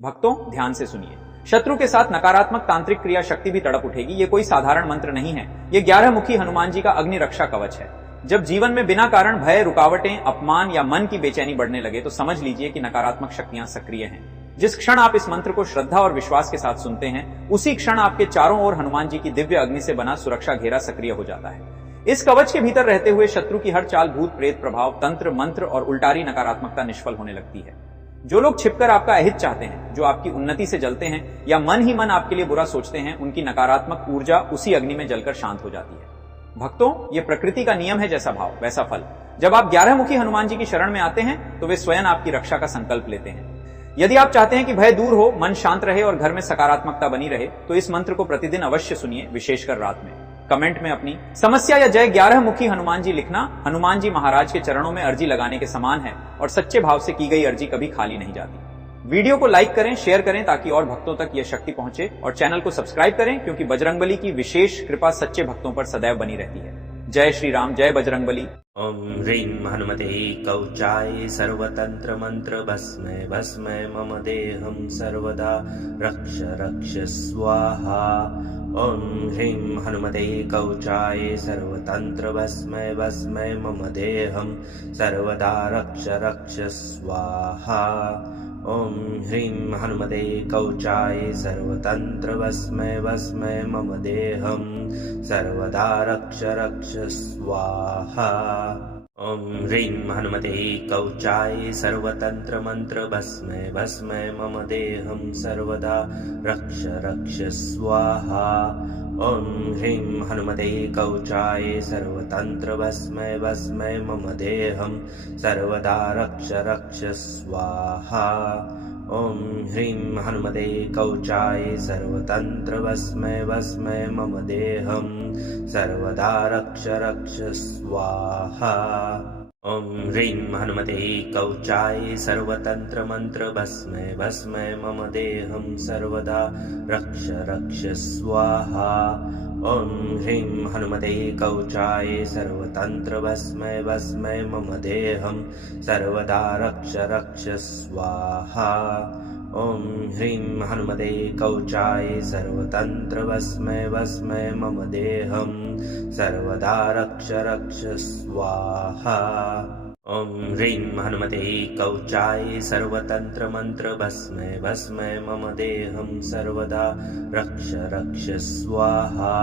भक्तों ध्यान से सुनिए। शत्रु के साथ नकारात्मक तांत्रिक क्रिया शक्ति भी तड़प उठेगी। ये कोई साधारण मंत्र नहीं है, ये 11 मुखी हनुमान जी का अग्नि रक्षा कवच है। जब जीवन में बिना कारण भय, रुकावटें, अपमान या मन की बेचैनी बढ़ने लगे तो समझ लीजिए कि नकारात्मक शक्तियां सक्रिय हैं। जिस क्षण आप इस मंत्र को श्रद्धा और विश्वास के साथ सुनते हैं, उसी क्षण आपके चारों ओर हनुमान जी की दिव्य अग्नि से बना सुरक्षा घेरा सक्रिय हो जाता है। इस कवच के भीतर रहते हुए शत्रु की हर चाल, भूत प्रेत प्रभाव, तंत्र मंत्र और उल्टारी नकारात्मकता निष्फल होने लगती है। जो लोग छिपकर आपका अहित चाहते हैं, जो आपकी उन्नति से जलते हैं या मन ही मन आपके लिए बुरा सोचते हैं, उनकी नकारात्मक ऊर्जा उसी अग्नि में जलकर शांत हो जाती है। भक्तों, ये प्रकृति का नियम है, जैसा भाव वैसा फल। जब आप 11 मुखी हनुमान जी की शरण में आते हैं तो वे स्वयं आपकी रक्षा का संकल्प लेते हैं। यदि आप चाहते हैं कि भय दूर हो, मन शांत रहे और घर में सकारात्मकता बनी रहे, तो इस मंत्र को प्रतिदिन अवश्य सुनिए, विशेषकर रात में। कमेंट में अपनी समस्या या जय 11 मुखी हनुमान जी लिखना हनुमान जी महाराज के चरणों में अर्जी लगाने के समान है और सच्चे भाव से की गई अर्जी कभी खाली नहीं जाती। वीडियो को लाइक करें, शेयर करें ताकि और भक्तों तक यह शक्ति पहुंचे, और चैनल को सब्सक्राइब करें क्योंकि बजरंगबली की विशेष कृपा सच्चे भक्तों पर सदैव बनी रहती है। जय श्री राम, जय बजरंगबली। ओम ह्रीं हनुमते कवचाय सर्वतंत्र मंत्र भस्मे भस्मे मम देहं सर्वदा रक्ष रक्ष स्वाहा। ओम ह्रीं हनुमते कवचाय सर्वतंत्र भस्मे भस्मे मम देहं सर्वदा रक्ष रक्ष स्वाहा। ओम ह्रीं हनुमते कवचाय सर्वतंत्र भस्मे भस्मे मम देहं सर्वदा रक्ष रक्ष स्वाहा। ओम ह्रीं हनुमते कवचाय सर्वतंत्र मंत्र भस्मे भस्मे मम देहं सर्वदा रक्ष रक्ष स्वाहा। ओम ह्रीं हनुमते कवचाय सर्वतंत्र भस्मे भस्मे मम देहं सर्वदा रक्ष रक्ष स्वाहा। ओम ह्रीं हनुमते कवचाय सर्वतंत्र भस्मे भस्मे मम देहं सर्वदा रक्ष रक्ष स्वाहा। ओम ह्रीं हनुमते कवचाय सर्वतंत्र मंत्र भस्मे भस्मे मम देहं सर्वदा रक्ष रक्ष स्वाहा। ओम ह्रीं हनुमते कवचाय सर्वतंत्र भस्मे भस्मे मम देहं सर्वदा रक्ष रक्ष स्वाहा। ओम ह्रीं हनुमते कवचाय सर्वतंत्र भस्मे भस्मे मम देहं सर्वदा रक्ष रक्ष स्वाहा। ओम ह्रीं हनुमते कवचाय सर्वतंत्र मंत्र भस्मे भस्मे मम देहं सर्वदा रक्ष रक्ष स्वाहा।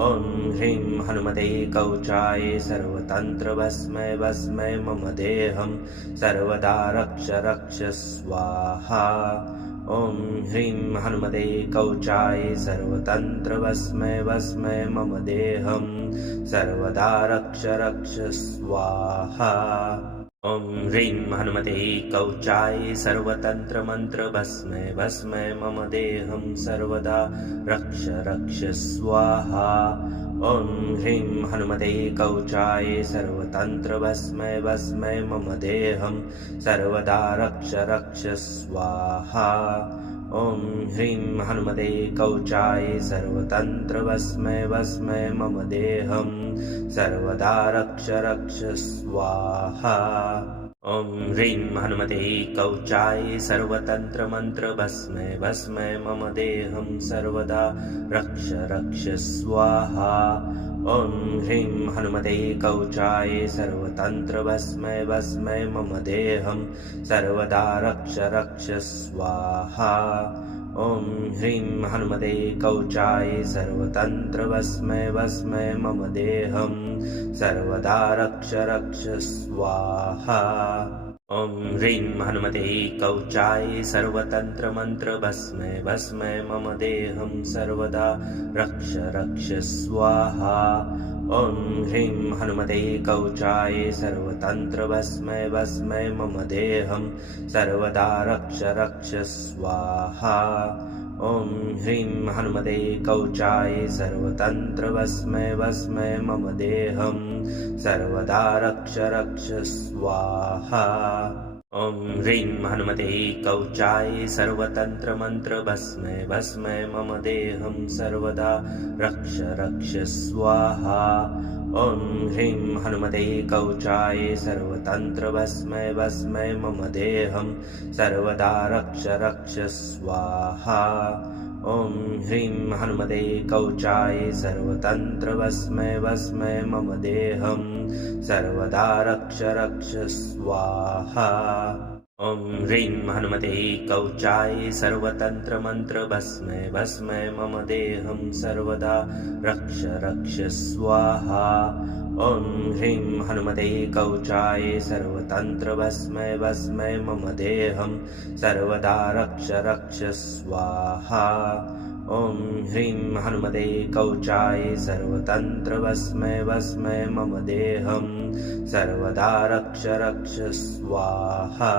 ओम ह्रीं हनुमते कवचाय सर्वतंत्र भस्मे भस्मे मम देहं सर्वदा रक्ष रक्ष स्वाहा। ओम ह्रीं हनुमते कवचाय सर्वतंत्र भस्मे भस्मे मम देहं सर्वदा रक्ष रक्ष स्वाहा। ओम ह्रीं हनुमते कवचाय सर्वतंत्र मंत्र भस्मे भस्मे मम देहं सर्वदा रक्ष रक्ष स्वाहा। ओम ह्रीं हनुमते कवचाय सर्वतंत्र भस्मे भस्मे मम देहं सर्वदा रक्ष रक्ष स्वाहा। ओम ह्रीं हनुमते कवचाय सर्वतंत्र भस्मे भस्मे मम देहं सर्वदा रक्ष रक्ष स्वाहा। ओम ह्रीं हनुमते कवचाय सर्वतंत्र मंत्र भस्मे भस्मे मम देहं सर्वदा रक्ष रक्ष स्वाहा। ओम ह्रीं हनुमते कवचाय सर्वतंत्र भस्मे भस्मे मम देहं सर्वदा रक्ष रक्ष स्वाहा। ओम ह्रीं हनुमते कवचाय सर्वतंत्र भस्मे भस्मे मम देहं सर्वदा रक्ष रक्ष स्वाहा। ओम ह्रीं हनुमते कवचाय सर्वतंत्र मंत्र भस्मे भस्मे मम देहं सर्वदा रक्ष रक्ष स्वाहा। ओम ह्रीं हनुमते कवचाय सर्वतंत्र भस्मे भस्मे मम देहं सर्वदा रक्ष रक्ष स्वाहा। ओम ह्रीं हनुमते कवचाय सर्वतंत्र भस्मे भस्मे मम देहं सर्वदा रक्ष रक्ष स्वाहा। ओम ह्रीं हनुमते कवचाय सर्वतंत्र मंत्र भस्मे भस्मे मम देहं सर्वदा रक्ष रक्ष स्वाहा। ॐ ह्रीं हनुमते कवचाय सर्वतन्त्रभस्मै भस्मै मम देहं सर्वदा रक्ष रक्ष स्वाहा। ॐ ह्रीं हनुमते कवचाय सर्वतन्त्रभस्मै भस्मै मम देहं सर्वदा रक्ष रक्ष स्वाहा। ॐ ह्रीं हनुमते कवचाय सर्वतन्त्रमन्त्रभस्मै भस्मै मम देहं सर्वदा रक्ष रक्ष स्वाहा। ॐ ह्रीं हनुमते कवचाय सर्वतन्त्रभस्मै भस्मै मम देहं सर्वदा रक्ष रक्ष स्वाहा। ॐ ह्रीं हनुमते कवचाय सर्वतन्त्रभस्मै भस्मै मम देहं सर्वदा रक्ष रक्ष स्वाहा।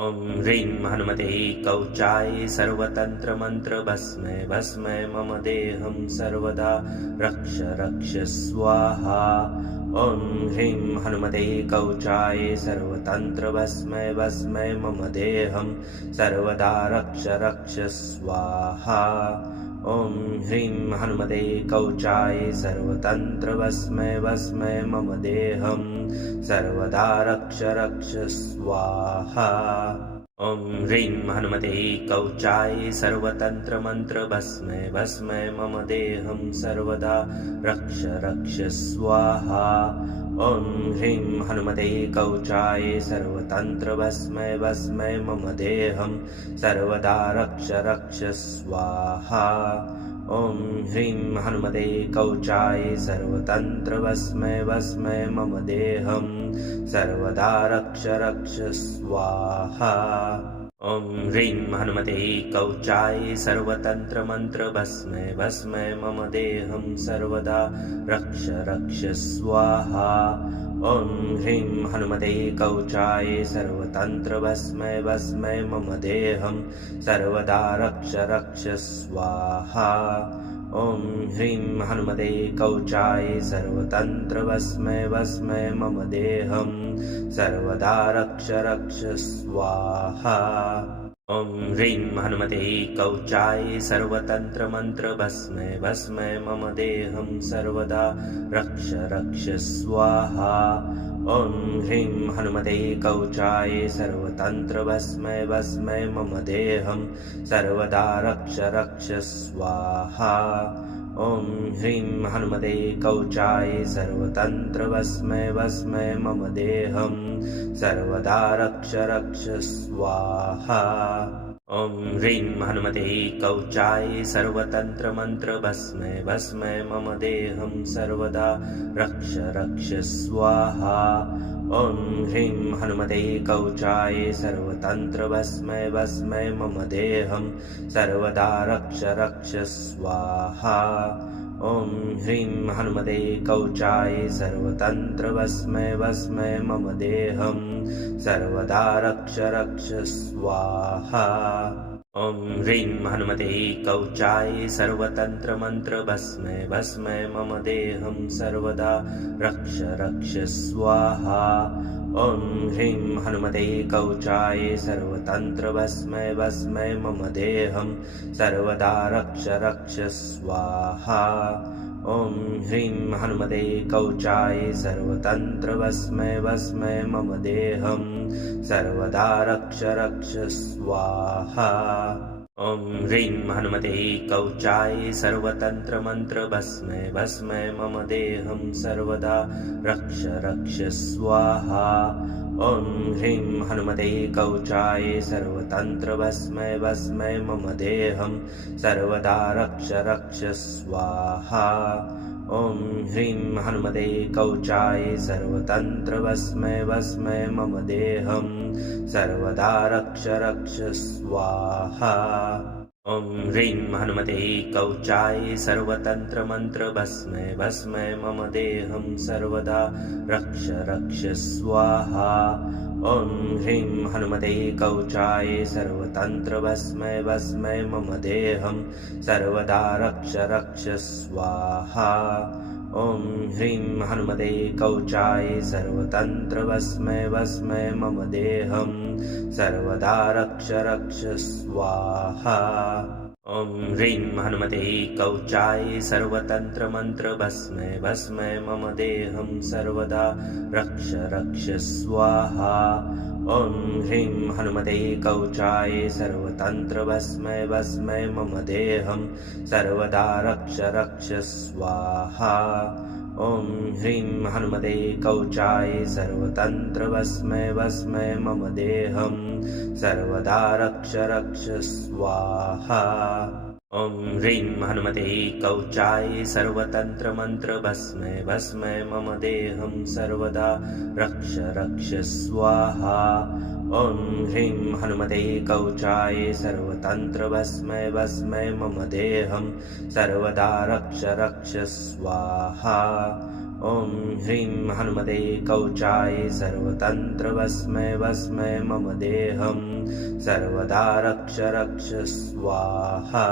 ॐ ह्रीं हनुमते कवचाय सर्वतन्त्रमन्त्रभस्मै भस्मै मम देहं सर्वदा रक्ष रक्ष स्वाहा। ॐ ह्रीं हनुमते कवचाय सर्वतन्त्रभस्मै भस्मै मम देहं सर्वदा रक्ष रक्ष स्वाहा। ॐ ह्रीं हनुमते कवचाय सर्वतन्त्रभस्मै भस्मै मम देहं सर्वदा रक्ष रक्ष स्वाहा। ॐ ह्रीं हनुमते कवचाय सर्वतन्त्रमन्त्रभस्मै भस्मै मम देहं सर्वदा रक्ष रक्ष स्वाहा। ॐ ह्रीं हनुमते कवचाय सर्वतन्त्रभस्मै भस्मै मम देहं सर्वदा रक्ष रक्ष स्वाहा। ॐ ह्रीं हनुमते कवचाय सर्वतन्त्रभस्मै भस्मै मम देहं सर्वदा रक्ष रक्ष स्वाहा। ॐ ह्रीं हनुमते कवचाय सर्वतन्त्रमन्त्रभस्मै भस्मै मम देहं सर्वदा रक्ष रक्ष स्वाहा। ॐ ह्रीं हनुमते कवचाय सर्वतन्त्रभस्मै भस्मै मम देहं सर्वदा रक्ष रक्ष स्वाहा। ॐ ह्रीं हनुमते कवचाय सर्वतन्त्रभस्मै भस्मै मम देहं सर्वदा रक्ष रक्ष स्वाहा। ॐ ह्रीं हनुमते कवचाय सर्वतन्त्रमन्त्रभस्मै भस्मै मम देहं सर्वदा रक्ष रक्ष स्वाहा। ॐ ह्रीं हनुमते कवचाय सर्वतन्त्रभस्मै भस्मै मम देहं सर्वदा रक्ष रक्ष स्वाहा। ॐ ह्रीं हनुमते कवचाय सर्वतन्त्रभस्मै भस्मै मम देहं सर्वदा रक्ष रक्ष स्वाहा। ॐ ह्रीं हनुमते कवचाय सर्वतन्त्रमन्त्रभस्मै भस्मै मम देहं सर्वदा रक्ष रक्ष स्वाहा। ॐ ह्रीं हनुमते कवचाय सर्वतन्त्रभस्मै भस्मै मम देहं सर्वदा रक्ष रक्ष स्वाहा। ॐ ह्रीं हनुमते कवचाय सर्वतन्त्रभस्मै भस्मै मम देहं सर्वदा रक्ष रक्ष स्वाहा। ॐ ह्रीं हनुमते कवचाय सर्वतन्त्रमन्त्रभस्मै भस्मै मम देहं सर्वदा रक्ष रक्ष स्वाहा। ॐ ह्रीं हनुमते कवचाय सर्वतन्त्रभस्मै भस्मै मम देहं सर्वदा रक्ष रक्ष स्वाहा। ॐ ह्रीं हनुमते कवचाय सर्वतन्त्रभस्मै भस्मै मम देहं सर्वदा रक्ष रक्ष स्वाहा। ॐ ह्रीं हनुमते कवचाय सर्वतन्त्रमन्त्रभस्मै भस्मै मम देहं सर्वदा रक्ष रक्ष स्वाहा। ॐ ह्रीं हनुमते कवचाय सर्वतन्त्रभस्मै भस्मै मम देहं सर्वदा रक्ष रक्ष स्वाहा। ॐ ह्रीं हनुमते कवचाय सर्वतन्त्रभस्मै भस्मै मम देहं सर्वदा रक्ष रक्ष स्वाहा। ॐ ह्रीं हनुमते कवचाय सर्वतन्त्रमन्त्रभस्मै भस्मै मम देहं सर्वदा रक्ष रक्ष स्वाहा। ॐ ह्रीं हनुमते कवचाय सर्वतन्त्रभस्मै भस्मै मम देहं सर्वदा रक्ष रक्ष स्वाहा। ॐ ह्रीं हनुमते कवचाय सर्वतन्त्रभस्मै भस्मै मम देहं सर्वदा रक्ष रक्ष स्वाहा। ॐ ह्रीं हनुमते कवचाय सर्वतन्त्रमन्त्रभस्मै भस्मै मम देहं सर्वदा रक्ष रक्ष स्वाहा। ॐ ह्रीं हनुमते कवचाय सर्वतन्त्रभस्मै भस्मै मम देहं सर्वदा रक्ष रक्ष स्वाहा। ॐ ह्रीं हनुमते कवचाय सर्वतन्त्रभस्मै भस्मै मम देहं सर्वदा रक्ष रक्ष स्वाहा। ॐ ह्रीं हनुमते कवचाय सर्वतन्त्रमन्त्रभस्मै भस्मै मम देहं सर्वदा रक्ष रक्ष स्वाहा। ॐ ह्रीं हनुमते कवचाय सर्वतन्त्रभस्मै भस्मै मम देहं सर्वदा रक्ष रक्ष स्वाहा। ॐ ह्रीं हनुमते कवचाय सर्वतन्त्रभस्मै भस्मै मम देहं सर्वदा रक्ष रक्ष स्वाहा।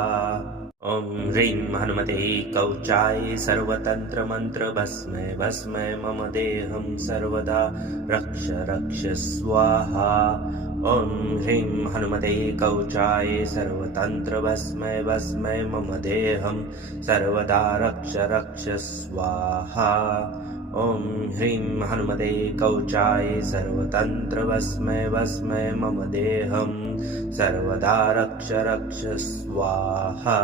ॐ ह्रीं हनुमते कवचाय सर्वतन्त्रमन्त्रभस्मै भस्मै मम देहं सर्वदा रक्ष रक्ष स्वाहा। ॐ ह्रीं हनुमते कवचाय सर्वतन्त्रभस्मै भस्मै मम देहं सर्वदा रक्ष रक्ष स्वाहा। ॐ ह्रीं हनुमते कवचाय सर्वतन्त्रभस्मै भस्मै मम देहं सर्वदा रक्ष रक्ष स्वाहा।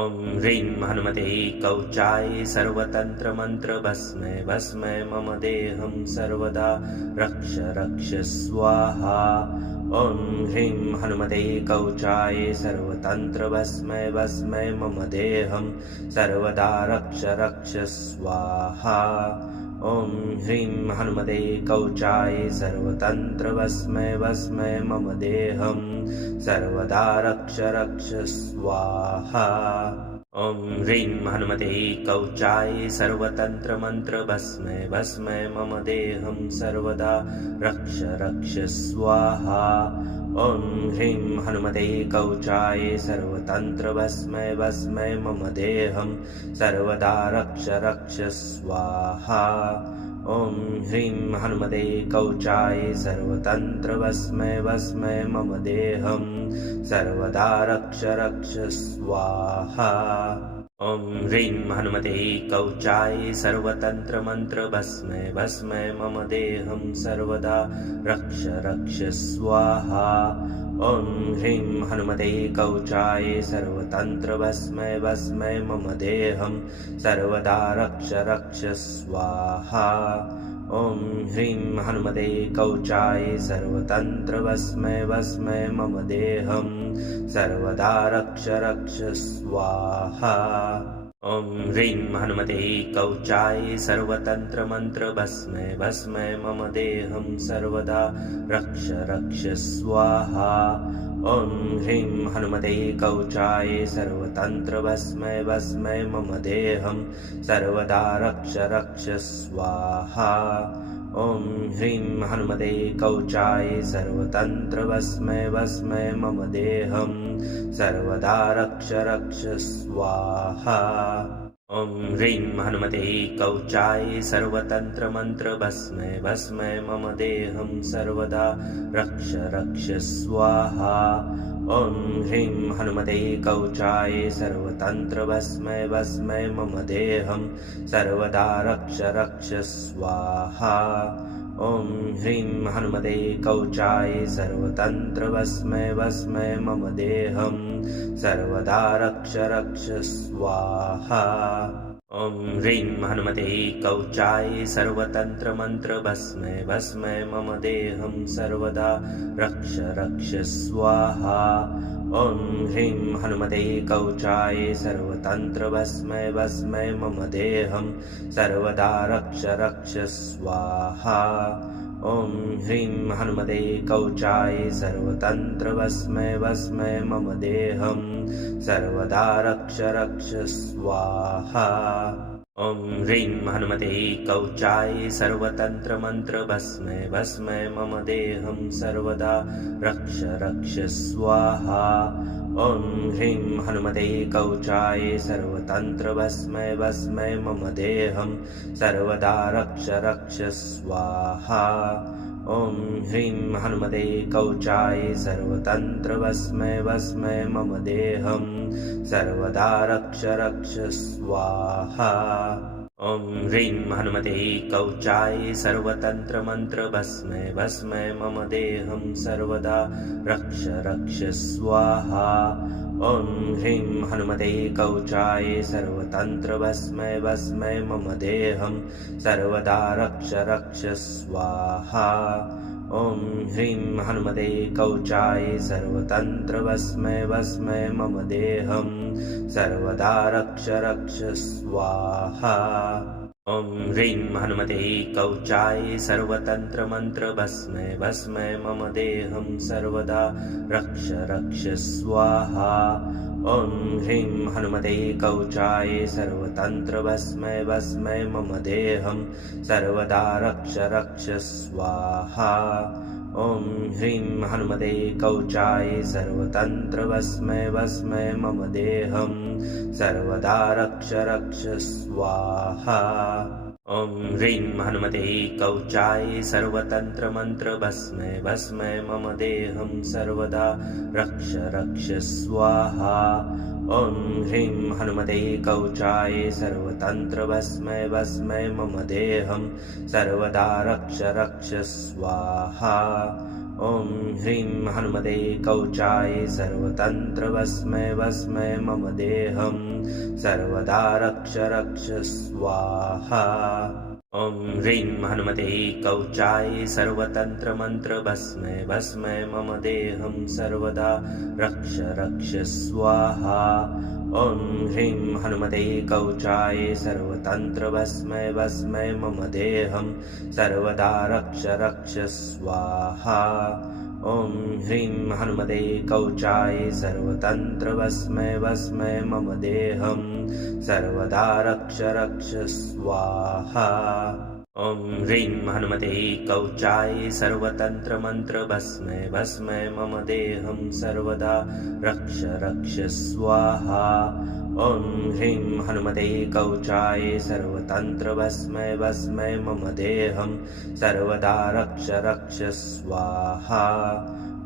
ॐ ह्रीं हनुमते कवचाय सर्वतन्त्रमन्त्रभस्मै भस्मै मम देहं सर्वदा रक्ष रक्ष स्वाहा। ॐ ह्रीं हनुमते कवचाय सर्वतन्त्रभस्मै भस्मै मम देहं सर्वदा रक्ष रक्ष स्वाहा। ॐ ह्रीं हनुमते कवचाय सर्वतन्त्रभस्मै भस्मै मम देहं सर्वदा रक्ष रक्ष स्वाहा। ॐ ह्रीं हनुमते कवचाय सर्वतन्त्रमन्त्रभस्मै भस्मै मम देहं सर्वदा रक्ष रक्ष स्वाहा। ॐ ह्रीं हनुमते कवचाय सर्वतन्त्रभस्मै भस्मै मम देहं सर्वदा रक्ष रक्ष स्वाहा। ॐ ह्रीं हनुमते कवचाय सर्वतन्त्रभस्मै भस्मै मम देहं सर्वदा रक्ष रक्ष स्वाहा। ॐ ह्रीं हनुमते कवचाय सर्वतन्त्रमन्त्रभस्मै भस्मै मम देहं सर्वदा रक्ष रक्ष स्वाहा। ॐ ह्रीं हनुमते कवचाय सर्वतन्त्रभस्मै भस्मै मम देहं सर्वदा रक्ष रक्ष स्वाहा। ॐ ह्रीं हनुमते कवचाय सर्वतन्त्रभस्मै भस्मै मम देहं सर्वदा रक्ष रक्ष स्वाहा। ॐ ह्रीं हनुमते कवचाय सर्वतन्त्रमन्त्रभस्मै भस्मै मम देहं सर्वदा रक्ष रक्ष स्वाहा। ॐ ह्रीं हनुमते कवचाय सर्वतन्त्रभस्मै भस्मै मम देहं सर्वदा रक्ष रक्ष स्वाहा। ॐ ह्रीं हनुमते कवचाय सर्वतन्त्रभस्मै भस्मै मम देहं सर्वदा रक्ष रक्ष स्वाहा। ॐ ह्रीं हनुमते कवचाय सर्वतन्त्रमन्त्रभस्मै भस्मै मम देहं सर्वदा रक्ष रक्ष स्वाहा। ॐ ह्रीं हनुमते कवचाय सर्वतन्त्रभस्मै भस्मै मम देहं सर्वदा रक्ष रक्ष स्वाहा। ॐ ह्रीं हनुमते कवचाय सर्वतन्त्रभस्मै भस्मै मम देहं सर्वदा रक्ष रक्ष स्वाहा। ॐ ह्रीं हनुमते कवचाय सर्वतन्त्रमन्त्रभस्मै भस्मै मम देहं सर्वदा रक्ष रक्ष स्वाहा। ॐ ह्रीं हनुमते कवचाय सर्वतन्त्रभस्मै भस्मै मम देहं सर्वदा रक्ष रक्ष स्वाहा। ॐ ह्रीं हनुमते कवचाय सर्वतन्त्रभस्मै भस्मै मम देहं सर्वदा रक्ष रक्ष स्वाहा। ॐ ह्रीं हनुमते कवचाय सर्वतन्त्रमन्त्रभस्मै भस्मै मम देहं सर्वदा रक्ष रक्ष स्वाहा। ॐ ह्रीं हनुमते कवचाय सर्वतन्त्रभस्मै भस्मै मम देहं सर्वदा रक्ष रक्ष स्वाहा। ॐ ह्रीं हनुमते कवचाय सर्वतन्त्र भस्मै भस्मै मम देहं सर्वदा रक्ष रक्ष स्वाहा। ॐ ह्रीं हनुमते कवचाय सर्वतन्त्र मंत्र भस्मै भस्मै मम देहं सर्वदा रक्ष रक्ष स्वाहा। ॐ ह्रीं हनुमते कवचाय सर्वतन्त्र भस्मै भस्मै मम देहं सर्वदा रक्ष रक्ष स्वाहा। ॐ ह्रीं हनुमते कवचाय सर्वतन्त्र भस्मै भस्मै मम देहं सर्वदा रक्ष रक्ष स्वाहा। ॐ ह्रीं हनुमते कवचाय सर्वतन्त्र मंत्र भस्मै भस्मै मम देहं सर्वदा रक्ष रक्ष स्वाहा। ॐ ह्रीं हनुमते कवचाय सर्वतन्त्र भस्मै भस्मै मम देहं सर्वदा रक्ष रक्ष स्वाहा। ॐ ह्रीं हनुमते कवचाय सर्वतन्त्र भस्मै भस्मै मम देहं सर्वदा रक्ष रक्ष स्वाहा। ॐ ह्रीं हनुमते कवचाय सर्वतन्त्र मंत्र भस्मै भस्मै मम देहं सर्वदा रक्ष रक्ष स्वाहा। ॐ ह्रीं हनुमते कवचाय सर्वतन्त्र भस्मै भस्मै मम देहं सर्वदा रक्ष रक्ष स्वाहा। ॐ ह्रीं हनुमते कवचाय सर्वतन्त्र भस्मै भस्मै मम देहं सर्वदा रक्ष रक्ष स्वाहा। ॐ ह्रीं हनुमते कवचाय सर्वतन्त्र मंत्र भस्मै भस्मै मम देहं सर्वदा रक्ष रक्ष स्वाहा। ॐ ह्रीं हनुमते कवचाय सर्वतन्त्र भस्मै भस्मै मम देहं सर्वदा रक्ष रक्ष स्वाहा। ॐ ह्रीं हनुमते कवचाय सर्वतन्त्र भस्मै भस्मै मम देहं सर्वदा रक्ष रक्ष स्वाहा। ॐ ह्रीं हनुमते कवचाय सर्वतन्त्र मंत्र भस्मै भस्मै मम देहं सर्वदा रक्ष रक्ष स्वाहा। ॐ ह्रीं हनुमते कवचाय सर्वतन्त्र भस्मै भस्मै मम देहं सर्वदा रक्ष रक्ष स्वाहा।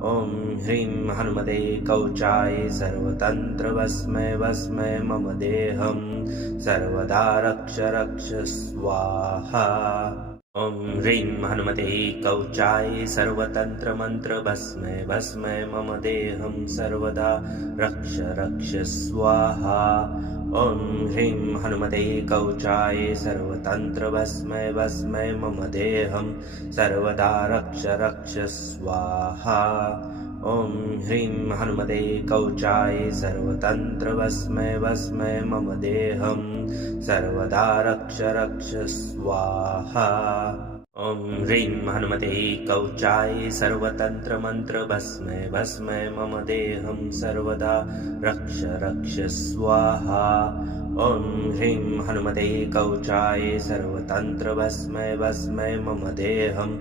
ॐ ह्रीं हनुमते कवचाय सर्वतन्त्र भस्मै भस्मै मम देहं सर्वदा रक्ष रक्ष स्वाहा। ॐ ह्रीं हनुमते कवचाय सर्वतन्त्र मंत्र भस्मै भस्मै मम देहं सर्वदा रक्ष रक्ष स्वाहा। ॐ ह्रीं हनुमते कवचाय सर्वतन्त्र भस्मै भस्मै मम देहं सर्वदा रक्ष रक्ष स्वाहा। ॐ ह्रीं हनुमते कवचाय सर्वतन्त्र भस्मै भस्मै मम देहं सर्वदा रक्ष रक्ष स्वाहा। ॐ ह्रीं हनुमते कवचाय सर्वतन्त्र मंत्र भस्मै भस्मै मम देहं सर्वदा रक्ष रक्ष स्वाहा। ॐ ह्रीं हनुमते कवचाय सर्वतन्त्र भस्मै भस्मै मम देहं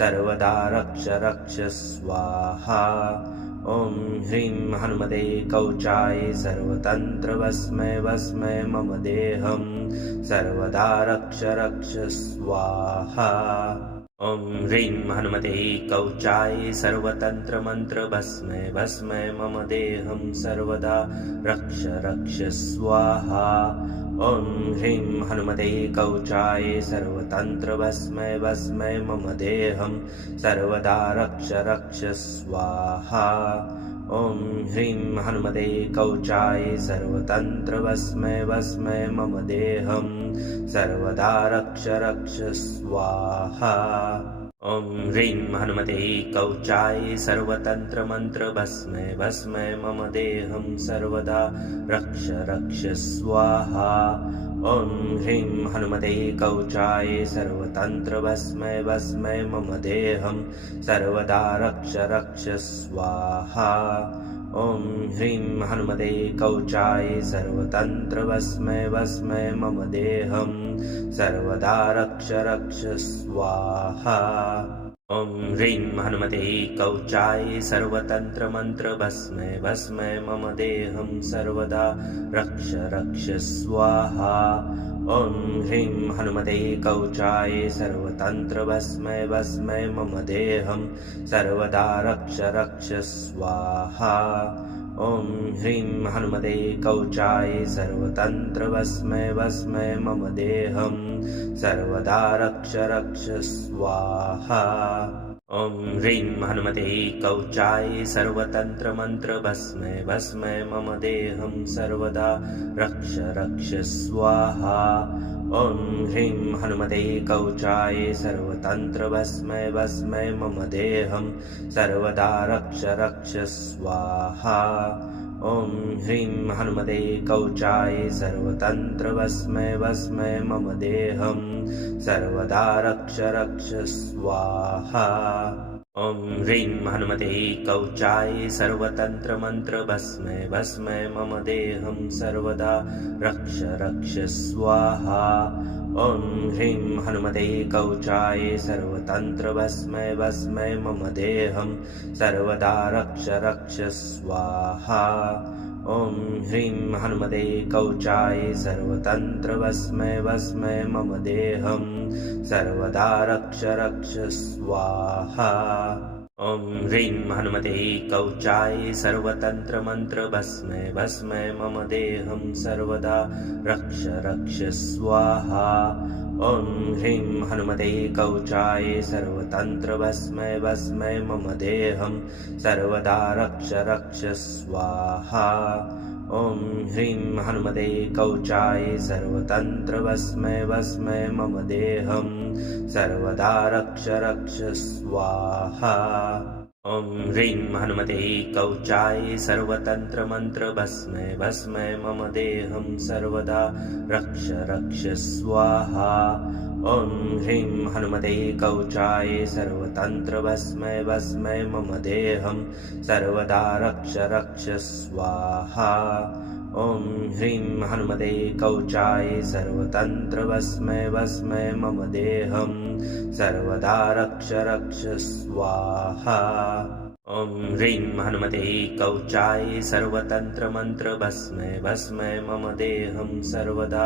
सर्वदा रक्ष रक्ष स्वाहा। ॐ ह्रीं हनुमते कवचाय सर्वतन्त्र भस्मै भस्मै मम देहं सर्वदा रक्ष रक्ष स्वाहा। ॐ ह्रीं हनुमते कवचाय सर्वतन्त्र मंत्र भस्मै भस्मै मम देहं सर्वदा रक्ष रक्ष स्वाहा। ॐ ह्रीं हनुमते कवचाय सर्वतन्त्र भस्मै भस्मै मम देहं सर्वदा रक्ष रक्ष स्वाहा। ॐ ह्रीं हनुमते कवचाय सर्वतन्त्र भस्मै भस्मै मम देहं सर्वदा रक्ष रक्ष स्वाहा। ॐ ह्रीं हनुमते कवचाय सर्वतन्त्र मंत्र भस्मै भस्मै मम देहं सर्वदा रक्ष रक्ष स्वाहा। ॐ ह्रीं हनुमते कवचाय सर्वतन्त्र भस्मै भस्मै मम देहं सर्वदा रक्ष रक्ष स्वाहा। ॐ ह्रीं हनुमते कवचाय सर्वतन्त्र भस्मै भस्मै मम देहं सर्वदा रक्ष रक्ष स्वाहा। ॐ ह्रीं हनुमते कवचाय सर्वतन्त्रमन्त्र भस्मे भस्मे मम देहं सर्वदा रक्ष रक्ष स्वाहा। ॐ ह्रीं हनुमते कवचाय सर्वतन्त्र भस्मे भस्मे मम देहं सर्वदा रक्ष रक्ष स्वाहा। ॐ ह्रीं हनुमते कवचाय सर्वतन्त्र भस्मे भस्मे मम देहं सर्वदा रक्ष रक्ष स्वाहा। ॐ ह्रीं हनुमते कवचाय सर्वतन्त्र मन्त्र भस्मे भस्मे मम देहं सर्वदा रक्ष रक्ष स्वाहा। ॐ ह्रीं हनुमते कवचाय सर्वतन्त्र भस्मे भस्मे मम देहं सर्वदा रक्ष रक्ष स्वाहा। ॐ ह्रीं हनुमते कवचाय सर्वतन्त्र भस्मे भस्मे मम देहं सर्वदा रक्ष रक्ष स्वाहा। ॐ ह्रीं हनुमते कवचाय सर्वतन्त्र मन्त्र भस्मे भस्मे मम देहं सर्वदा रक्ष रक्ष स्वाहा। ॐ ह्रीं हनुमते कवचाय सर्वतन्त्र भस्मे भस्मे मम देहं सर्वदा रक्ष रक्ष स्वाहा। ॐ ह्रीं हनुमते कवचाय सर्वतन्त्र भस्मे भस्मे मम देहं सर्वदा रक्ष रक्ष स्वाहा। ॐ ह्रीं हनुमते कवचाय सर्वतन्त्र मन्त्र भस्मे भस्मे मम देहं सर्वदा रक्ष रक्ष स्वाहा। ॐ ह्रीं हनुमते कवचाय सर्वतन्त्र भस्मे भस्मे मम देहं सर्वदा रक्ष रक्ष स्वाहा। ॐ ह्रीं हनुमते कवचाय सर्वतन्त्र भस्मे भस्मे मम देहं सर्वदा रक्ष रक्ष स्वाहा। ॐ ह्रीं हनुमते कवचाय सर्वतन्त्र मन्त्र भस्मे भस्मे मम देहं सर्वदा रक्ष रक्ष स्वाहा। ॐ ह्रीं हनुमते कवचाय सर्वतन्त्र भस्मे भस्मे मम देहं सर्वदा रक्ष रक्ष स्वाहा। ॐ ह्रीं हनुमते कवचाय सर्वतन्त्र भस्मे भस्मे मम देहं सर्वदा रक्ष रक्ष स्वाहा। ॐ ह्रीं हनुमते कवचाय सर्वतन्त्र मन्त्र भस्मे भस्मे मम देहं सर्वदा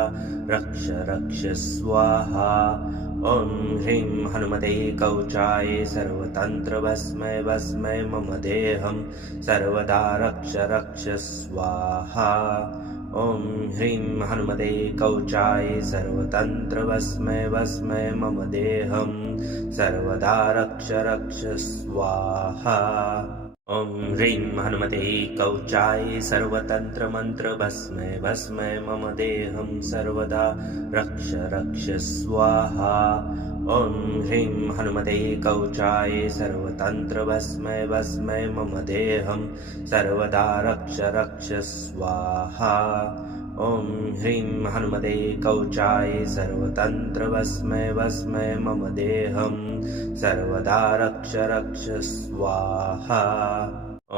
रक्ष रक्ष स्वाहा। ॐ ह्रीं हनुमते कवचाय सर्वतन्त्र भस्मे भस्मे मम देहं सर्वदा रक्ष रक्ष स्वाहा। ॐ ह्रीं हनुमते कवचाय सर्वतन्त्र भस्मे भस्मे मम देहं सर्वदा रक्ष रक्ष स्वाहा। ॐ ह्रीं हनुमते कवचाय सर्वतन्त्र मन्त्र भस्मे भस्मे मम देहं सर्वदा रक्ष रक्ष स्वाहा। ॐ ह्रीं हनुमते कवचाय सर्वतन्त्र भस्मे भस्मे मम देहं सर्वदा रक्ष रक्ष स्वाहा। ॐ ह्रीं हनुमते कवचाय सर्वतन्त्र भस्मे भस्मे मम देहं सर्वदा रक्ष रक्ष स्वाहा।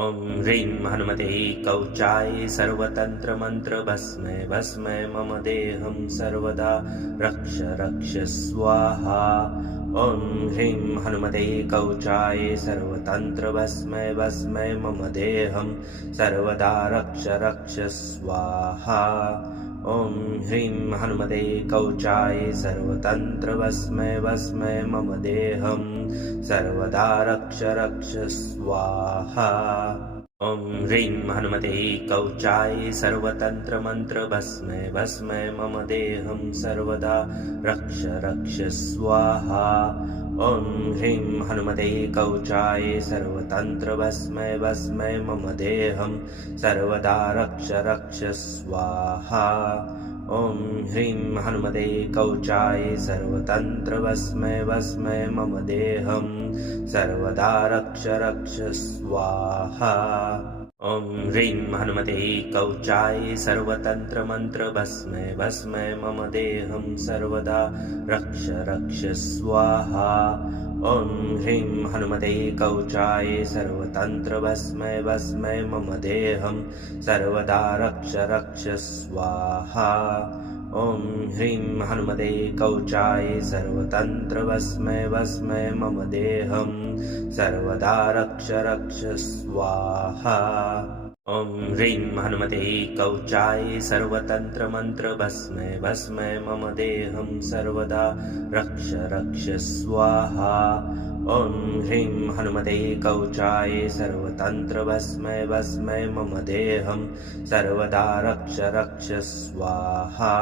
ॐ ह्रीं हनुमते कवचाय सर्वतन्त्र मन्त्र भस्मे भस्मे मम देहं सर्वदा रक्ष रक्ष स्वाहा। ॐ ह्रीं हनुमते कवचाय सर्वतन्त्र भस्मे भस्मे मम देहं सर्वदा रक्ष रक्ष स्वाहा। ॐ ह्रीं हनुमते कवचाय सर्वतन्त्र भस्मे भस्मे मम देहं सर्वदा रक्ष रक्ष स्वाहा। ॐ ह्रीं हनुमते कवचाय सर्वतन्त्र मन्त्र भस्मे भस्मे मम देहं सर्वदा रक्ष रक्ष स्वाहा। ॐ ह्रीं हनुमते कवचाय सर्वतन्त्र भस्मे भस्मे मम देहं सर्वदा रक्ष रक्ष स्वाहा। ॐ ह्रीं हनुमते कवचाय सर्वतन्त्र भस्मे भस्मे मम देहं सर्वदा रक्ष रक्ष स्वाहा। ॐ ह्रीं हनुमते कवचाय सर्वतन्त्र मन्त्र भस्मे भस्मे मम देहं सर्वदा रक्ष रक्ष स्वाहा। ॐ ह्रीं हनुमते कवचाय सर्वतन्त्र भस्मे भस्मे मम देहं सर्वदा रक्ष रक्ष स्वाहा। ॐ ह्रीं हनुमते कवचाय सर्वतन्त्र भस्मै भस्मै मम देहं सर्वदा रक्ष रक्ष स्वाहा। ॐ ह्रीं हनुमते कवचाय सर्वतन्त्र मंत्र भस्मै भस्मै मम देहं सर्वदा रक्ष रक्ष स्वाहा। ॐ ह्रीं हनुमते कवचाय सर्वतन्त्र भस्मै भस्मै मम देहं सर्वदा रक्ष रक्ष स्वाहा।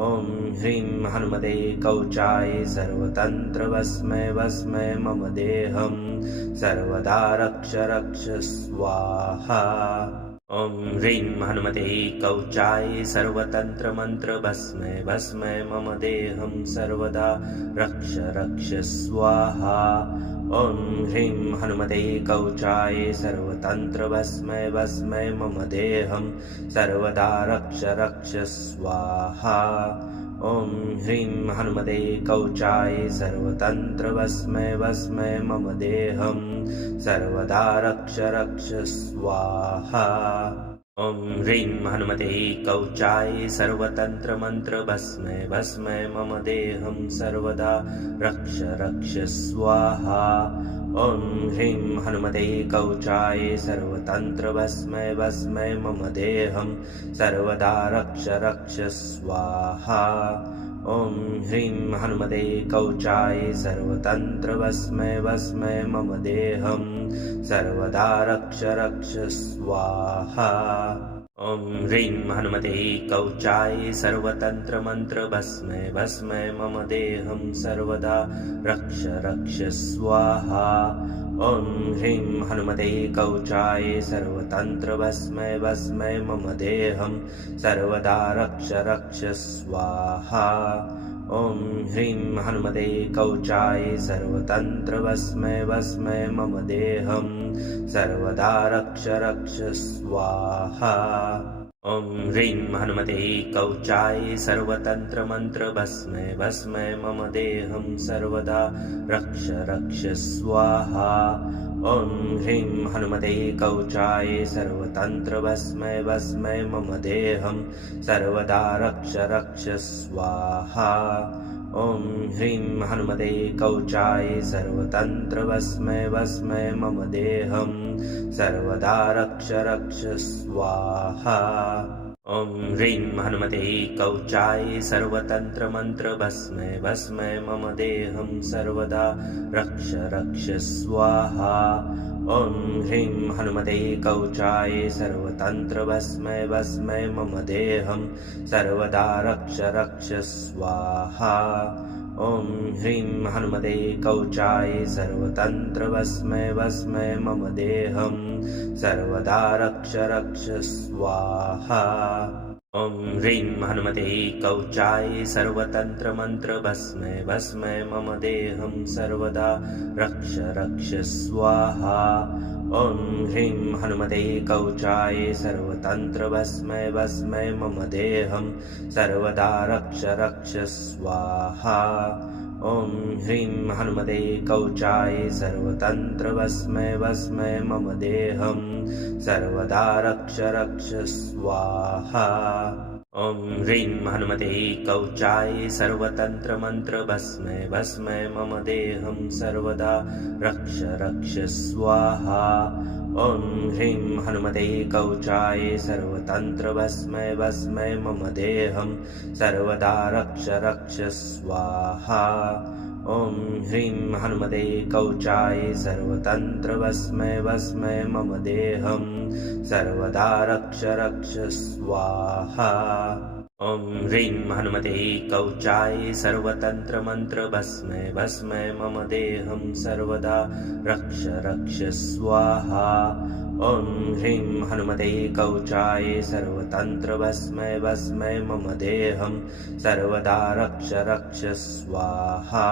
ॐ ह्रीं हनुमते कवचाय सर्वतन्त्र भस्मै भस्मै मम देहं सर्वदा रक्ष रक्ष स्वाहा। ॐ ह्रीं हनुमते कवचाय सर्वतन्त्र मंत्र भस्मै भस्मै मम देहं सर्वदा रक्ष रक्ष स्वाहा। ॐ ह्रीं हनुमते कवचाय सर्वतन्त्र भस्मै भस्मै मम देहं सर्वदा रक्ष रक्ष स्वाहा। ॐ ह्रीं हनुमते कवचाय सर्वतन्त्र भस्मै भस्मै मम देहं सर्वदा रक्ष रक्ष स्वाहा। ॐ ह्रीं हनुमते कवचाय सर्वतन्त्र मंत्र भस्मै भस्मै मम देहं सर्वदा रक्ष रक्ष स्वाहा। ॐ ह्रीं हनुमते कवचाय सर्वतन्त्र भस्मै भस्मै मम देहं सर्वदा रक्ष रक्ष स्वाहा। ॐ ह्रीं हनुमते कवचाय सर्वतन्त्र भस्मै भस्मै मम देहं सर्वदा रक्ष रक्ष स्वाहा। ॐ ह्रीं हनुमते कवचाय सर्वतन्त्र मंत्र भस्मै भस्मै मम देहं सर्वदा रक्ष रक्ष स्वाहा। ॐ ह्रीं हनुमते कवचाय सर्वतन्त्र भस्मै भस्मै मम देहं सर्वदा रक्ष रक्ष स्वाहा। ॐ ह्रीं हनुमते कवचाय सर्वतन्त्र भस्मै भस्मै मम देहं सर्वदा रक्ष रक्ष स्वाहा। ॐ ह्रीं हनुमते कवचाय सर्वतन्त्र मंत्र भस्मै भस्मै मम देहं सर्वदा रक्ष रक्ष स्वाहा। ॐ ह्रीं हनुमते कवचाय सर्वतन्त्र भस्मै भस्मै मम देहं सर्वदा रक्ष रक्ष स्वाहा। ॐ ह्रीं हनुमते कवचाय सर्वतन्त्र भस्मै भस्मै मम देहं सर्वदा रक्ष रक्ष स्वाहा। ॐ ह्रीं हनुमते कवचाय सर्वतन्त्र मंत्र भस्मै भस्मै मम देहं सर्वदा रक्ष रक्ष स्वाहा। ॐ ह्रीं हनुमते कवचाय सर्वतन्त्र भस्मै भस्मै मम देहं सर्वदा रक्ष रक्ष स्वाहा। ॐ ह्रीं हनुमते कवचाय सर्वतन्त्र भस्मै भस्मै मम देहं सर्वदा रक्ष रक्ष स्वाहा। ॐ ह्रीं हनुमते कवचाय सर्वतन्त्र मंत्र भस्मै भस्मै मम देहं सर्वदा रक्ष रक्ष स्वाहा। ॐ ह्रीं हनुमते कवचाय सर्वतन्त्र भस्मै भस्मै मम देहं सर्वदा रक्ष रक्ष स्वाहा। ॐ ह्रीं हनुमते कवचाय सर्वतन्त्र भस्मै भस्मै मम देहं सर्वदा रक्ष रक्ष स्वाहा। ॐ ह्रीं हनुमते कवचाय सर्वतन्त्र मंत्र भस्मै भस्मै मम देहं सर्वदा रक्ष रक्ष स्वाहा। ॐ ह्रीं हनुमते कवचाय सर्वतन्त्र भस्मै भस्मै मम देहं सर्वदा रक्ष रक्ष स्वाहा। ॐ ह्रीं हनुमते कवचाय सर्वतन्त्र भस्मै भस्मै मम देहं सर्वदा रक्ष रक्ष स्वाहा। ॐ ह्रीं हनुमते कवचाय सर्वतन्त्र मंत्र भस्मै भस्मै मम देहं सर्वदा रक्ष रक्ष स्वाहा। ॐ ह्रीं हनुमते कवचाय सर्वतन्त्र भस्मै भस्मै मम देहं सर्वदा रक्ष रक्ष स्वाहा।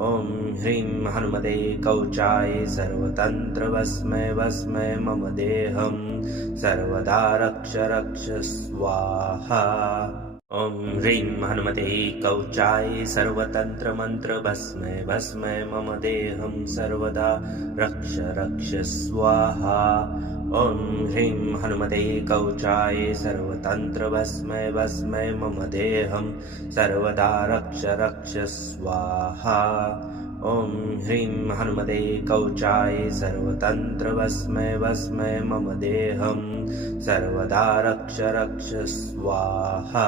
ॐ ह्रीं हनुमते कवचाय सर्वतन्त्र भस्मै भस्मै मम देहं सर्वदा रक्ष रक्ष स्वाहा। ॐ ह्रीं हनुमते कवचाय सर्वतन्त्रमन्त्र भस्मे भस्मे मम देहं सर्वदा रक्ष रक्ष स्वाहा। ॐ ह्रीं हनुमते कवचाय सर्वतन्त्र भस्मे भस्मे मम देहं सर्वदा रक्ष रक्ष स्वाहा। ॐ ह्रीं हनुमते कवचाय सर्वतन्त्र भस्मे भस्मे मम देहं सर्वदा रक्ष रक्ष स्वाहा।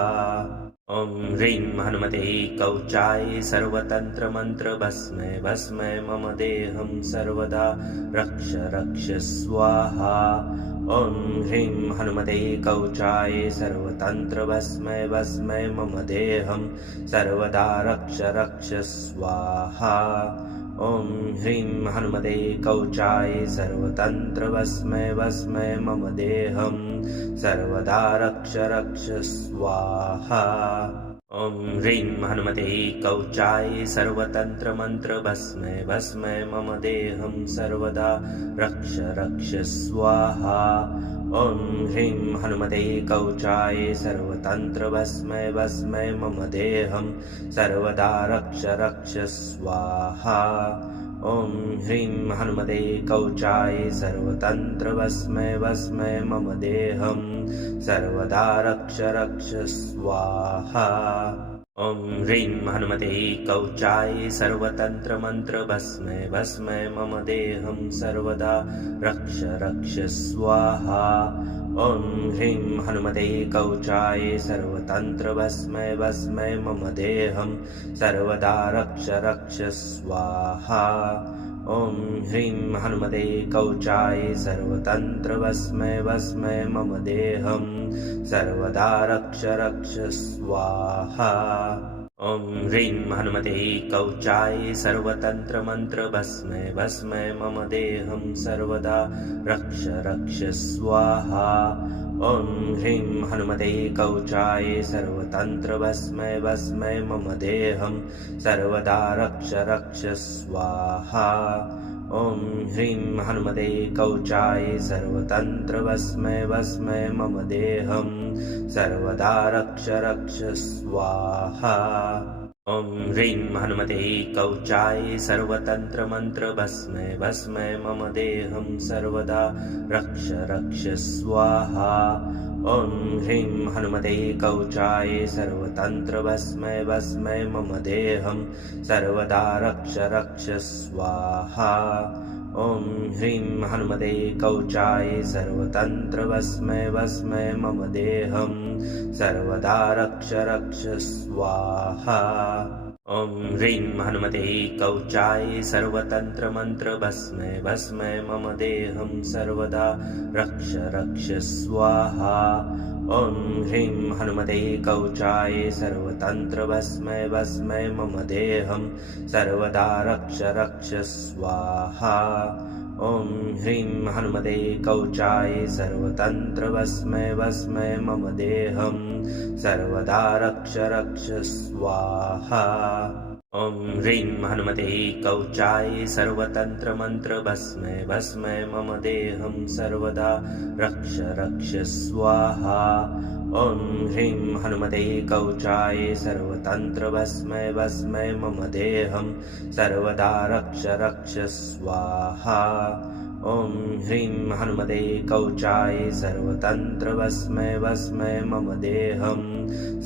ॐ ह्रीं हनुमते कवचाय सर्वतन्त्र मन्त्र भस्मे भस्मे मम देहं सर्वदा रक्ष रक्ष स्वाहा। ॐ ह्रीं हनुमते कवचाय सर्वतन्त्र भस्मे भस्मे मम देहं सर्वदा रक्ष रक्ष स्वाहा। ॐ ह्रीं हनुमते कवचाय सर्वतन्त्र भस्मे भस्मे मम देहं सर्वदा रक्ष रक्ष स्वाहा। ॐ ह्रीं हनुमते कवचाय सर्वतन्त्र मन्त्र भस्मे भस्मे मम देहं सर्वदा रक्ष रक्ष स्वाहा। ॐ ह्रीं हनुमते कवचाय सर्वतन्त्र भस्मे भस्मे मम देहं सर्वदा रक्ष रक्ष स्वाहा। ॐ ह्रीं हनुमते कवचाय सर्वतन्त्र भस्मे भस्मे मम देहं सर्वदा रक्ष रक्ष स्वाहा। ॐ ह्रीं हनुमते कवचाय सर्वतन्त्र मन्त्र भस्मे भस्मे मम देहं सर्वदा रक्ष रक्ष स्वाहा। ॐ ह्रीं हनुमते कवचाय सर्वतन्त्र भस्मे भस्मे मम देहं सर्वदा रक्ष रक्ष स्वाहा। ॐ ह्रीं हनुमते कवचाय सर्वतन्त्र भस्मे भस्मे मम देहं सर्वदा रक्ष रक्ष स्वाहा। ॐ ह्रीं हनुमते कवचाय सर्वतन्त्र मन्त्र भस्मे भस्मे मम देहं सर्वदा रक्ष रक्ष स्वाहा। ॐ ह्रीं हनुमते कवचाय सर्वतन्त्र भस्मे भस्मे मम देहं सर्वदा रक्ष रक्ष स्वाहा। ॐ ह्रीं हनुमते कवचाय सर्वतन्त्र भस्मे भस्मे मम देहं सर्वदा रक्ष रक्ष स्वाहा। ॐ ह्रीं हनुमते कवचाय सर्वतन्त्र मन्त्र भस्मे भस्मे मम देहं सर्वदा रक्ष रक्ष स्वाहा। ॐ ह्रीं हनुमते कवचाय सर्वतन्त्र भस्मे भस्मे मम देहं सर्वदा रक्ष रक्ष स्वाहा। ॐ ह्रीं हनुमते कवचाय सर्वतन्त्र भस्मे भस्मे मम देहं सर्वदा रक्ष रक्ष स्वाहा। ॐ ह्रीं हनुमते कवचाय सर्वतन्त्र मन्त्र भस्मे भस्मे मम देहं सर्वदा रक्ष रक्ष स्वाहा। ॐ ह्रीं हनुमते कवचाय सर्वतन्त्र भस्मे भस्मे मम देहं सर्वदा रक्ष रक्ष स्वाहा। ॐ ह्रीं हनुमते कवचाय सर्वतन्त्र भस्मे भस्मे मम देहं सर्वदा रक्ष रक्ष स्वाहा। ॐ ह्रीं हनुमते कवचाय सर्वतन्त्र मन्त्र भस्मे भस्मे मम देहं सर्वदा रक्ष रक्ष स्वाहा। ॐ ह्रीं हनुमते कवचाय सर्वतन्त्र भस्मे भस्मे मम देहं सर्वदा रक्ष रक्ष स्वाहा। ॐ ह्रीं हनुमते कवचाय सर्वतन्त्र भस्मे भस्मे मम देहं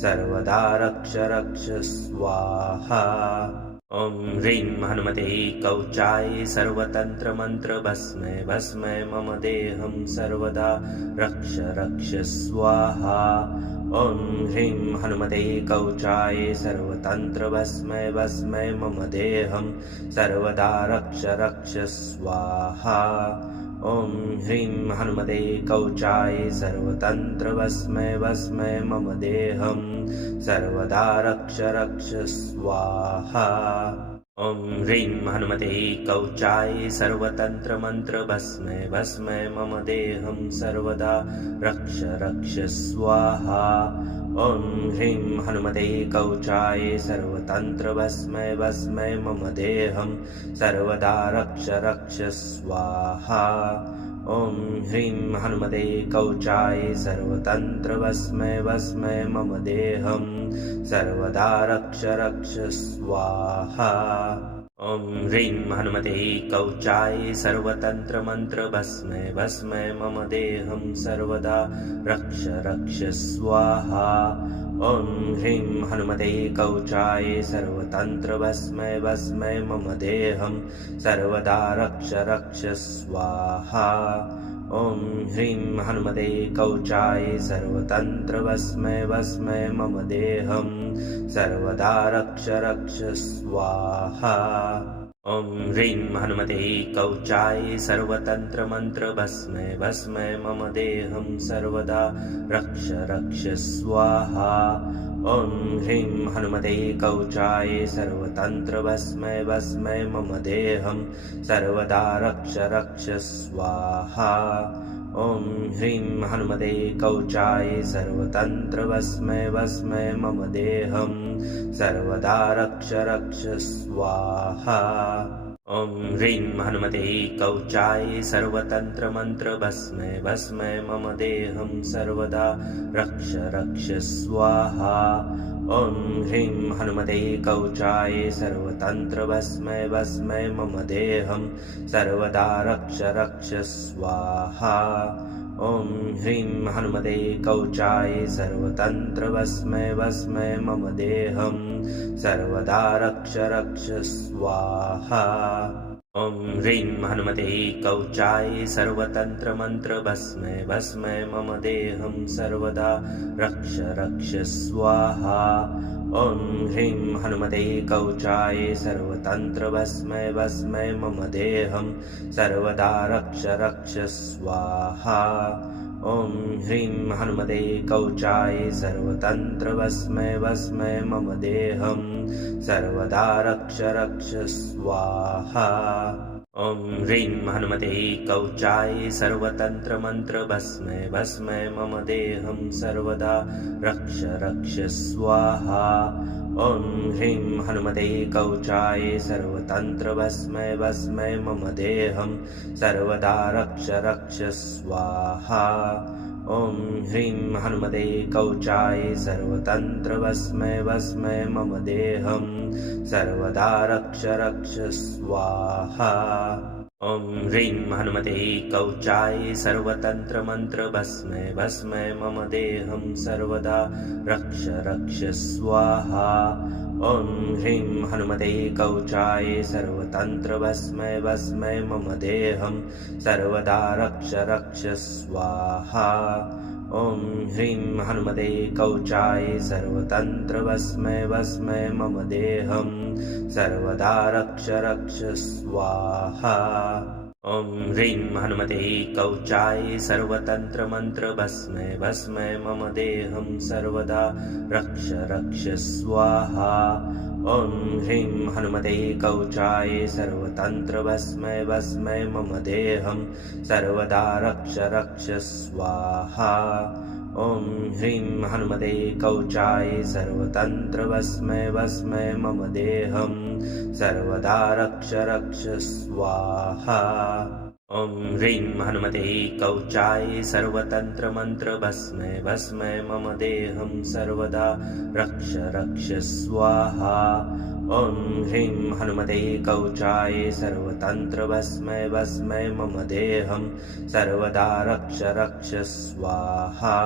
सर्वदा रक्ष रक्ष स्वाहा। ॐ ह्रीं हनुमते कवचाय सर्वतन्त्र मन्त्र भस्मे भस्मे मम देहं सर्वदा रक्ष रक्ष स्वाहा। ॐ ह्रीं हनुमते कवचाय सर्वतन्त्र भस्मे भस्मे मम देहं सर्वदा रक्ष रक्ष स्वाहा। ॐ ह्रीं हनुमते कवचाय सर्वतन्त्र भस्मे भस्मे मम देहं सर्वदा रक्ष रक्ष स्वाहा। ॐ ह्रीं हनुमते कवचाय सर्वतन्त्र मन्त्र भस्मे भस्मे मम देहं सर्वदा रक्ष रक्ष स्वाहा। ॐ ह्रीं हनुमते कवचाय सर्वतन्त्र भस्मे भस्मे मम देहं सर्वदा रक्ष रक्ष स्वाहा। ॐ ह्रीं हनुमते कवचाय सर्वतन्त्र भस्मै भस्मै मम देहं सर्वदा रक्ष रक्ष स्वाहा। ॐ ह्रीं हनुमते कवचाय सर्वतन्त्र मंत्र भस्मै भस्मै मम देहं सर्वदा रक्ष रक्ष स्वाहा। ॐ ह्रीं हनुमते कवचाय सर्वतन्त्र भस्मै भस्मै मम देहं सर्वदा रक्ष रक्ष स्वाहा। ॐ ह्रीं हनुमते कवचाय सर्वतन्त्र भस्मै भस्मै मम देहं सर्वदा रक्ष रक्ष स्वाहा। ॐ ह्रीं हनुमते कवचाय सर्वतन्त्र मंत्र भस्मै भस्मै मम देहं सर्वदा रक्ष रक्ष स्वाहा। ॐ ह्रीं हनुमते कवचाय सर्वतन्त्र भस्मै भस्मै मम देहं सर्वदा रक्ष रक्ष स्वाहा। ॐ ह्रीं हनुमते कवचाय सर्वतन्त्र भस्मै भस्मै मम देहं सर्वदा रक्ष रक्ष स्वाहा। ॐ ह्रीं हनुमते कवचाय सर्वतन्त्र मंत्र भस्मै भस्मै मम देहं सर्वदा रक्ष रक्ष स्वाहा। ॐ ह्रीं हनुमते कवचाय सर्वतन्त्र भस्मै भस्मै मम देहं सर्वदा रक्ष रक्ष स्वाहा। ॐ ह्रीं हनुमते कवचाय सर्वतन्त्र भस्मै भस्मै मम देहं सर्वदा रक्ष रक्ष स्वाहा। ॐ ह्रीं हनुमते कवचाय सर्वतन्त्र मंत्र भस्मै भस्मै मम देहं सर्वदा रक्ष रक्ष स्वाहा। ॐ ह्रीं हनुमते कवचाय सर्वतन्त्र भस्मै भस्मै मम देहं सर्वदा रक्ष रक्ष स्वाहा। ॐ ह्रीं हनुमते कवचाय सर्वतन्त्र भस्मै भस्मै मम देहं सर्वदा रक्ष रक्ष स्वाहा। ॐ ह्रीं हनुमते कवचाय सर्वतन्त्र मंत्र भस्मै भस्मै मम देहं सर्वदा रक्ष रक्ष स्वाहा। ॐ ह्रीं हनुमते कवचाय सर्वतन्त्र भस्मै भस्मै मम देहं सर्वदा रक्ष रक्ष स्वाहा। ॐ ह्रीं हनुमते कवचाय सर्वतन्त्र भस्मै भस्मै मम देहं सर्वदा रक्ष रक्ष स्वाहा। ॐ ह्रीं हनुमते कवचाय सर्वतन्त्र मंत्र भस्मै भस्मै मम देहं सर्वदा रक्ष रक्ष स्वाहा। ॐ ह्रीं हनुमते कवचाय सर्वतन्त्र भस्मै भस्मै मम देहं सर्वदा रक्ष रक्ष स्वाहा। ॐ ह्रीं हनुमते कवचाय सर्वतन्त्र भस्मै भस्मै मम देहं सर्वदा रक्ष रक्ष स्वाहा। ॐ ह्रीं हनुमते कवचाय सर्वतन्त्र मंत्र भस्मै भस्मै मम देहं सर्वदा रक्ष रक्ष स्वाहा। ॐ ह्रीं हनुमते कवचाय सर्वतन्त्र भस्मै भस्मै मम देहं सर्वदा रक्ष रक्ष स्वाहा। ॐ ह्रीं हनुमते कवचाय सर्वतन्त्र भस्मै भस्मै मम देहं सर्वदा रक्ष रक्ष स्वाहा। ॐ ह्रीं हनुमते कवचाय सर्वतन्त्र मंत्र भस्मै भस्मै मम देहं सर्वदा रक्ष रक्ष स्वाहा। ॐ ह्रीं हनुमते कवचाय सर्वतन्त्र भस्मै भस्मै मम देहं सर्वदा रक्ष रक्ष स्वाहा।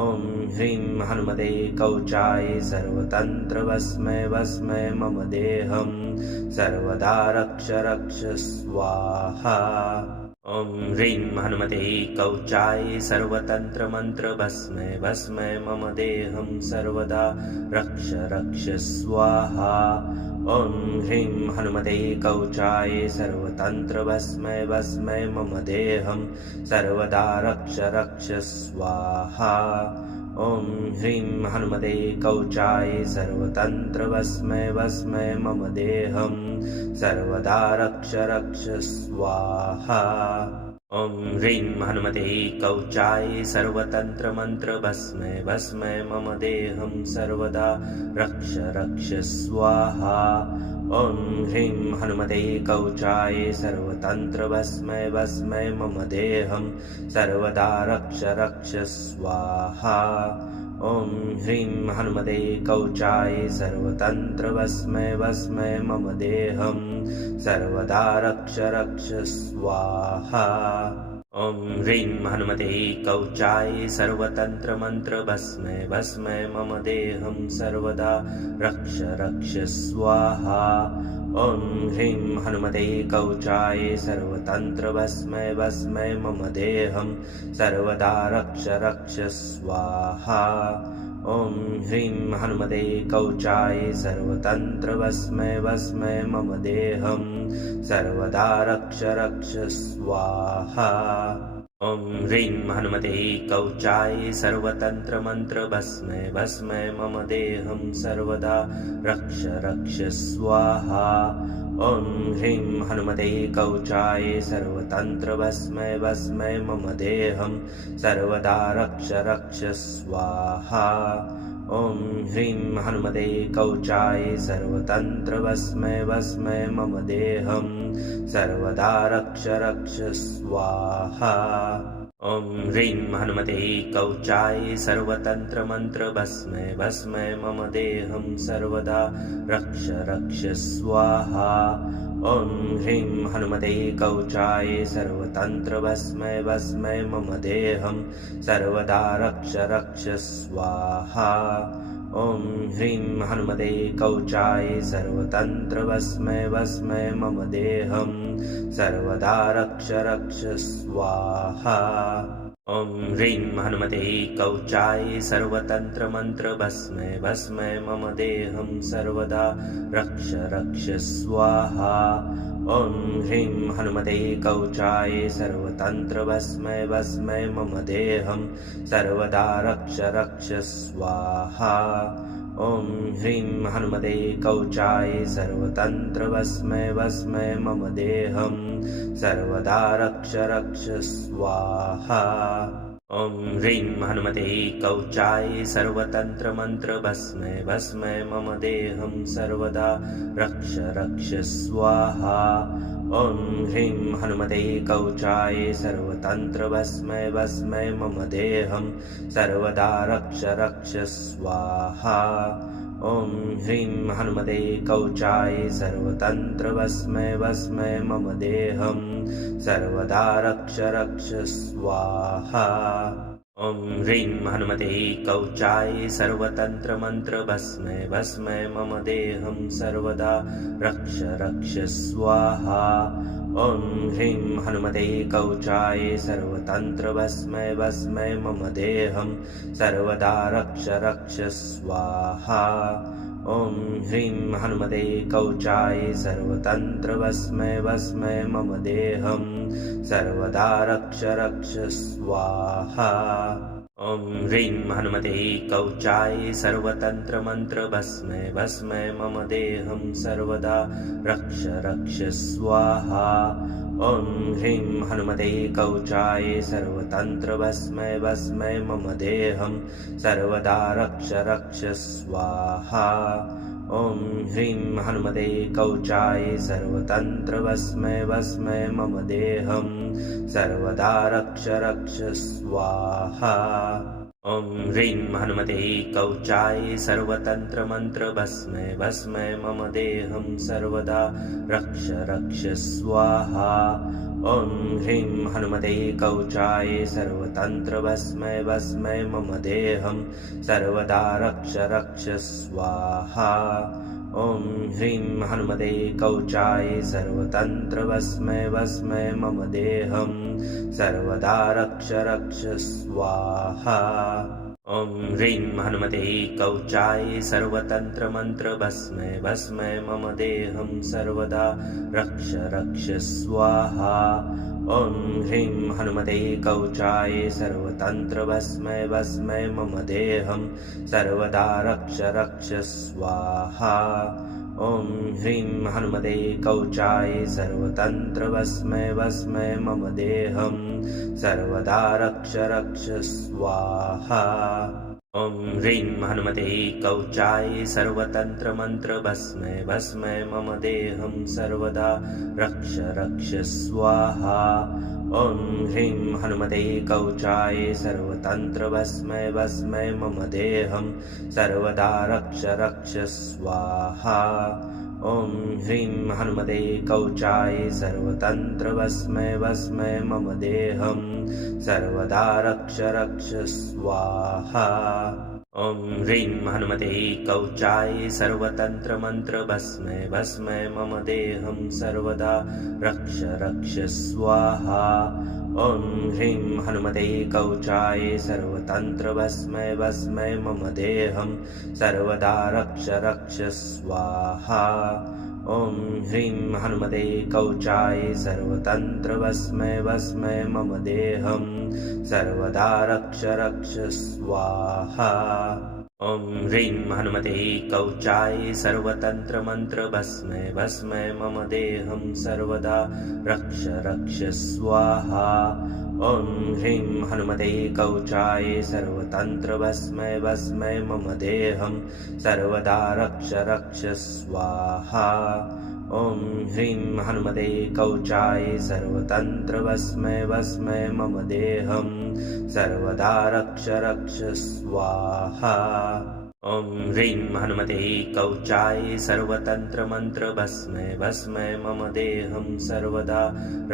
ॐ ह्रीं हनुमते कवचाय सर्वतन्त्र भस्मै भस्मै मम देहं सर्वदा रक्ष रक्ष स्वाहा। ॐ ह्रीं हनुमते कवचाय सर्वतन्त्र मंत्र भस्मै भस्मै मम देहं सर्वदा रक्ष रक्ष स्वाहा। ॐ ह्रीं हनुमते कवचाय सर्वतन्त्र भस्मै भस्मै मम देहं सर्वदा रक्ष रक्ष स्वाहा। ॐ ह्रीं हनुमते कवचाय सर्वतन्त्र भस्मै भस्मै मम देहं सर्वदा रक्ष रक्ष स्वाहा। ॐ ह्रीं हनुमते कवचाय सर्वतन्त्र मंत्र भस्मै भस्मै मम देहं सर्वदा रक्ष रक्ष स्वाहा। ॐ ह्रीं हनुमते कवचाय सर्वतन्त्रभस्मै भस्मै मम देहं सर्वदा रक्ष रक्ष स्वाहा। ॐ ह्रीं हनुमते कवचाय सर्वतन्त्रभस्मै भस्मै मम देहं सर्वदा रक्ष रक्ष स्वाहा। ॐ ह्रीं हनुमते कवचाय सर्वतन्त्रमन्त्रभस्मै भस्मै मम देहं सर्वदा रक्ष रक्ष स्वाहा। ॐ ह्रीं हनुमते कवचाय सर्वतन्त्रभस्मै भस्मै मम देहं सर्वदा रक्ष रक्ष स्वाहा। ॐ ह्रीं हनुमते कवचाय सर्वतन्त्रभस्मै भस्मै मम देहं सर्वदा रक्ष रक्ष स्वाहा। ॐ ह्रीं हनुमते कवचाय सर्वतन्त्रमन्त्रभस्मै भस्मै मम देहं सर्वदा रक्ष रक्ष स्वाहा। ॐ ह्रीं हनुमते कवचाय सर्वतन्त्रभस्मै भस्मै मम देहं सर्वदा रक्ष रक्ष स्वाहा। ॐ ह्रीं हनुमते कवचाय सर्वतन्त्रभस्मै भस्मै मम देहं सर्वदा रक्ष रक्ष स्वाहा। ॐ ह्रीं हनुमते कवचाय सर्वतन्त्रमन्त्रभस्मै भस्मै मम देहं सर्वदा रक्ष रक्ष स्वाहा। ॐ ह्रीं हनुमते कवचाय सर्वतन्त्रभस्मै भस्मै मम देहं सर्वदा रक्ष रक्ष स्वाहा। ॐ ह्रीं हनुमते कवचाय सर्वतन्त्रभस्मै भस्मै मम देहं सर्वदा रक्ष रक्ष स्वाहा। ॐ ह्रीं हनुमते कवचाय सर्वतन्त्रमन्त्रभस्मै भस्मै मम देहं सर्वदा रक्ष रक्ष स्वाहा। ॐ ह्रीं हनुमते कवचाय सर्वतन्त्रभस्मै भस्मै मम देहं सर्वदा रक्ष रक्ष स्वाहा। ॐ ह्रीं हनुमते कवचाय सर्वतन्त्रभस्मै भस्मै मम देहं सर्वदा रक्ष रक्ष स्वाहा। ॐ ह्रीं हनुमते कवचाय सर्वतन्त्रमन्त्रभस्मै भस्मै मम देहं सर्वदा रक्ष रक्ष स्वाहा। ॐ ह्रीं हनुमते कवचाय सर्वतन्त्रभस्मै भस्मै मम देहं सर्वदा रक्ष रक्ष स्वाहा। ॐ ह्रीं हनुमते कवचाय सर्वतन्त्रभस्मै भस्मै मम देहं सर्वदा रक्ष रक्ष स्वाहा। ॐ ह्रीं हनुमते कवचाय सर्वतन्त्रमन्त्रभस्मै भस्मै मम देहं सर्वदा रक्ष रक्ष स्वाहा। ॐ ह्रीं हनुमते कवचाय सर्वतन्त्रभस्मै भस्मै मम देहं सर्वदा रक्ष रक्ष स्वाहा। ॐ ह्रीं हनुमते कवचाय सर्वतन्त्रभस्मै भस्मै मम देहं सर्वदा रक्ष रक्ष स्वाहा। ॐ ह्रीं हनुमते कवचाय सर्वतन्त्रमन्त्रभस्मै भस्मै मम देहं सर्वदा रक्ष रक्ष स्वाहा। ॐ ह्रीं हनुमते कवचाय सर्वतन्त्रभस्मै भस्मै मम देहं सर्वदा रक्ष रक्ष स्वाहा। ॐ ह्रीं हनुमते कवचाय सर्वतन्त्रभस्मै भस्मै मम देहं सर्वदा रक्ष रक्ष स्वाहा। ॐ ह्रीं हनुमते कवचाय सर्वतन्त्रमन्त्रभस्मै भस्मै मम देहं सर्वदा रक्ष रक्ष स्वाहा। ॐ ह्रीं हनुमते कवचाय सर्वतन्त्रभस्मै भस्मै मम देहं सर्वदा रक्ष रक्ष स्वाहा। ॐ ह्रीं हनुमते कवचाय सर्वतन्त्रभस्मै भस्मै मम देहं सर्वदा रक्ष रक्ष स्वाहा। ॐ ह्रीं हनुमते कवचाय सर्वतन्त्रमन्त्रभस्मै भस्मै मम देहं सर्वदा रक्ष रक्ष स्वाहा। ॐ ह्रीं हनुमते कवचाय सर्वतन्त्रभस्मै भस्मै मम देहं सर्वदा रक्ष रक्ष स्वाहा। ॐ ह्रीं हनुमते कवचाय सर्वतन्त्रभस्मै भस्मै मम देहं सर्वदा रक्ष रक्ष स्वाहा। ॐ ह्रीं हनुमते कवचाय सर्वतन्त्रमन्त्रभस्मै भस्मै मम देहं सर्वदा रक्ष रक्ष स्वाहा। ॐ ह्रीं हनुमते कवचाय सर्वतन्त्रभस्मै भस्मै मम देहं सर्वदा रक्ष रक्ष स्वाहा। ॐ ह्रीं हनुमते कवचाय सर्वतन्त्रभस्मै भस्मै मम देहं सर्वदा रक्ष रक्ष स्वाहा। ॐ ह्रीं हनुमते कवचाय सर्वतन्त्रमन्त्रभस्मै भस्मै मम देहं सर्वदा रक्ष रक्ष स्वाहा। ॐ ह्रीं हनुमते कवचाय सर्वतन्त्रभस्मै भस्मै मम देहं सर्वदा रक्ष रक्ष स्वाहा। ॐ ह्रीं हनुमते कवचाय सर्वतन्त्रभस्मै भस्मै मम देहं सर्वदा रक्ष रक्ष स्वाहा। ॐ ह्रीं हनुमते कवचाय सर्वतन्त्रमन्त्रभस्मै भस्मै मम देहं सर्वदा रक्ष रक्ष स्वाहा। ॐ ह्रीं हनुमते कवचाय सर्वतन्त्रभस्मै भस्मै मम देहं सर्वदा रक्ष रक्ष स्वाहा। ॐ ह्रीं हनुमते कवचाय सर्वतन्त्रभस्मै भस्मै मम देहं सर्वदा रक्ष रक्ष स्वाहा। ॐ ह्रीं हनुमते कवचाय सर्वतन्त्रमन्त्रभस्मै भस्मै मम देहं सर्वदा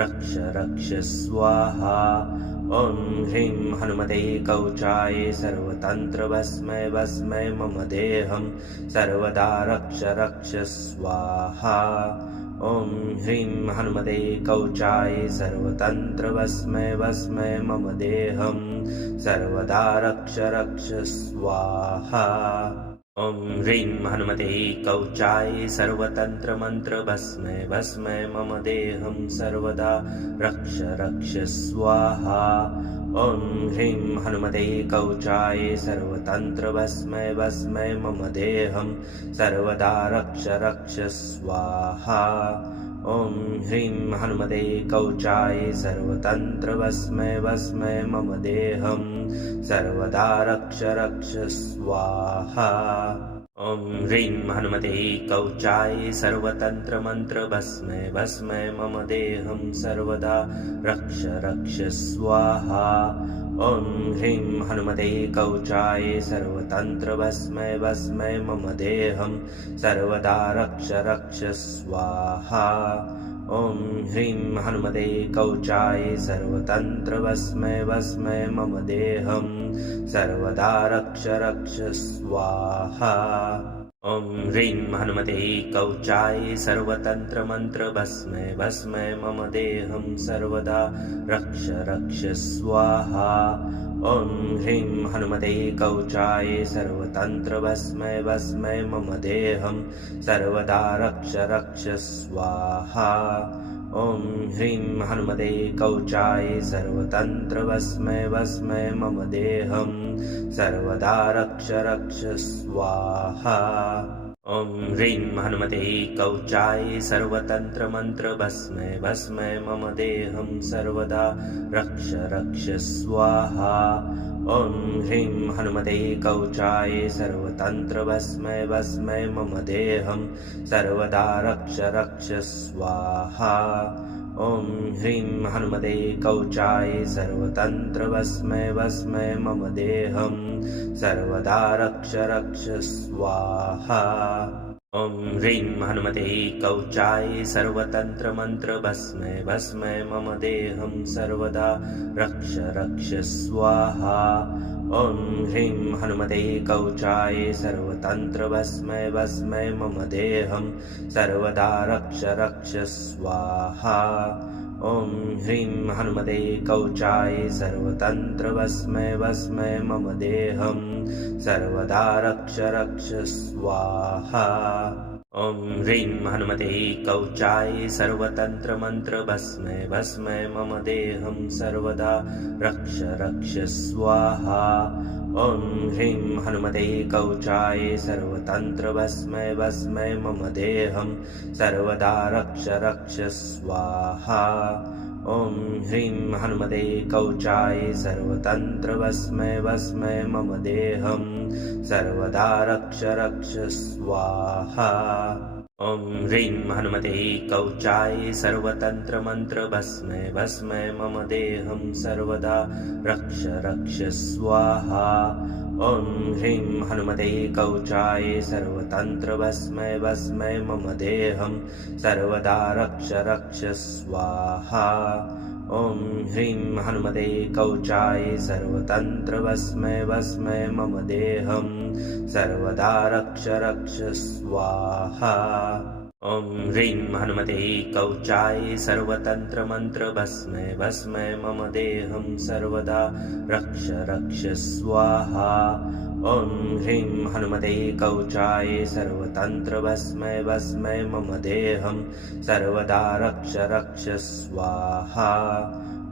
रक्ष रक्ष स्वाहा। ॐ ह्रीं हनुमते कवचाय सर्वतन्त्रभस्मै भस्मै मम देहं सर्वदा रक्ष रक्ष स्वाहा। ॐ ह्रीं हनुमते कवचाय सर्वतन्त्रभस्मै भस्मै मम देहं सर्वदा रक्ष रक्ष स्वाहा। ॐ ह्रीं हनुमते कवचाय सर्वतन्त्रमन्त्रभस्मै भस्मै मम देहं सर्वदा रक्ष रक्ष स्वाहा। ॐ ह्रीं हनुमते कवचाय सर्वतन्त्रभस्मै भस्मै मम देहं सर्वदा रक्ष रक्ष स्वाहा। ॐ ह्रीं हनुमते कवचाय सर्वतन्त्रभस्मै भस्मै मम देहं सर्वदा रक्ष रक्ष स्वाहा। ॐ ह्रीं हनुमते कवचाय सर्वतन्त्रमन्त्रभस्मै भस्मै मम देहं सर्वदा रक्ष रक्ष स्वाहा। ॐ ह्रीं हनुमते कवचाय सर्वतन्त्रभस्मै भस्मै मम देहं सर्वदा रक्ष रक्ष स्वाहा। ॐ ह्रीं हनुमते कवचाय सर्वतन्त्रभस्मै भस्मै मम देहं सर्वदा रक्ष रक्ष स्वाहा। ॐ ह्रीं हनुमते कवचाय सर्वतन्त्रमन्त्रभस्मै भस्मै मम देहं सर्वदा रक्ष रक्ष स्वाहा। ॐ ह्रीं हनुमते कवचाय सर्वतन्त्रभस्मै भस्मै मम देहं सर्वदा रक्ष रक्ष स्वाहा। ॐ ह्रीं हनुमते कवचाय सर्वतन्त्रभस्मै भस्मै मम देहं सर्वदा रक्ष रक्ष स्वाहा। ॐ ह्रीं हनुमते कवचाय सर्वतन्त्रमन्त्रभस्मै भस्मै मम देहं सर्वदा रक्ष रक्ष स्वाहा। ॐ ह्रीं हनुमते कवचाय सर्वतन्त्रभस्मै भस्मै मम देहं सर्वदा रक्ष रक्ष स्वाहा। ॐ ह्रीं हनुमते कवचाय सर्वतन्त्रभस्मै भस्मै मम देहं सर्वदा रक्ष रक्ष स्वाहा। ॐ ह्रीं हनुमते कवचाय सर्वतन्त्रमन्त्रभस्मै भस्मै मम देहं सर्वदा रक्ष रक्ष स्वाहा। ॐ ह्रीं हनुमते कवचाय सर्वतन्त्रभस्मै भस्मै मम देहं सर्वदा रक्ष रक्ष स्वाहा। ॐ ह्रीं हनुमते कवचाय सर्वतन्त्रभस्मै भस्मै मम देहं सर्वदा रक्ष रक्ष स्वाहा। ॐ ह्रीं हनुमते कवचाय सर्वतन्त्रमन्त्रभस्मै भस्मै मम देहं सर्वदा रक्ष रक्ष स्वाहा। ॐ ह्रीं हनुमते कवचाय सर्वतन्त्रभस्मै भस्मै मम देहं सर्वदा रक्ष रक्ष स्वाहा। ॐ ह्रीं हनुमते कवचाय सर्वतन्त्र भस्मै भस्मै मम देहं सर्वदा रक्ष रक्ष स्वाहा। ॐ ह्रीं हनुमते कवचाय सर्वतन्त्र मंत्र भस्मै भस्मै मम देहं सर्वदा रक्ष रक्ष स्वाहा। ॐ ह्रीं हनुमते कवचाय सर्वतन्त्र भस्मै भस्मै मम देहं सर्वदा रक्ष रक्ष स्वाहा। ॐ ह्रीं हनुमते कवचाय सर्वतन्त्र भस्मै भस्मै मम देहं सर्वदा रक्ष रक्ष स्वाहा। ॐ ह्रीं हनुमते कवचाय सर्वतन्त्र मंत्र भस्मै भस्मै मम देहं सर्वदा रक्ष रक्ष स्वाहा। ॐ ह्रीं हनुमते कवचाय सर्वतन्त्र भस्मै भस्मै मम देहं सर्वदा रक्ष रक्ष स्वाहा।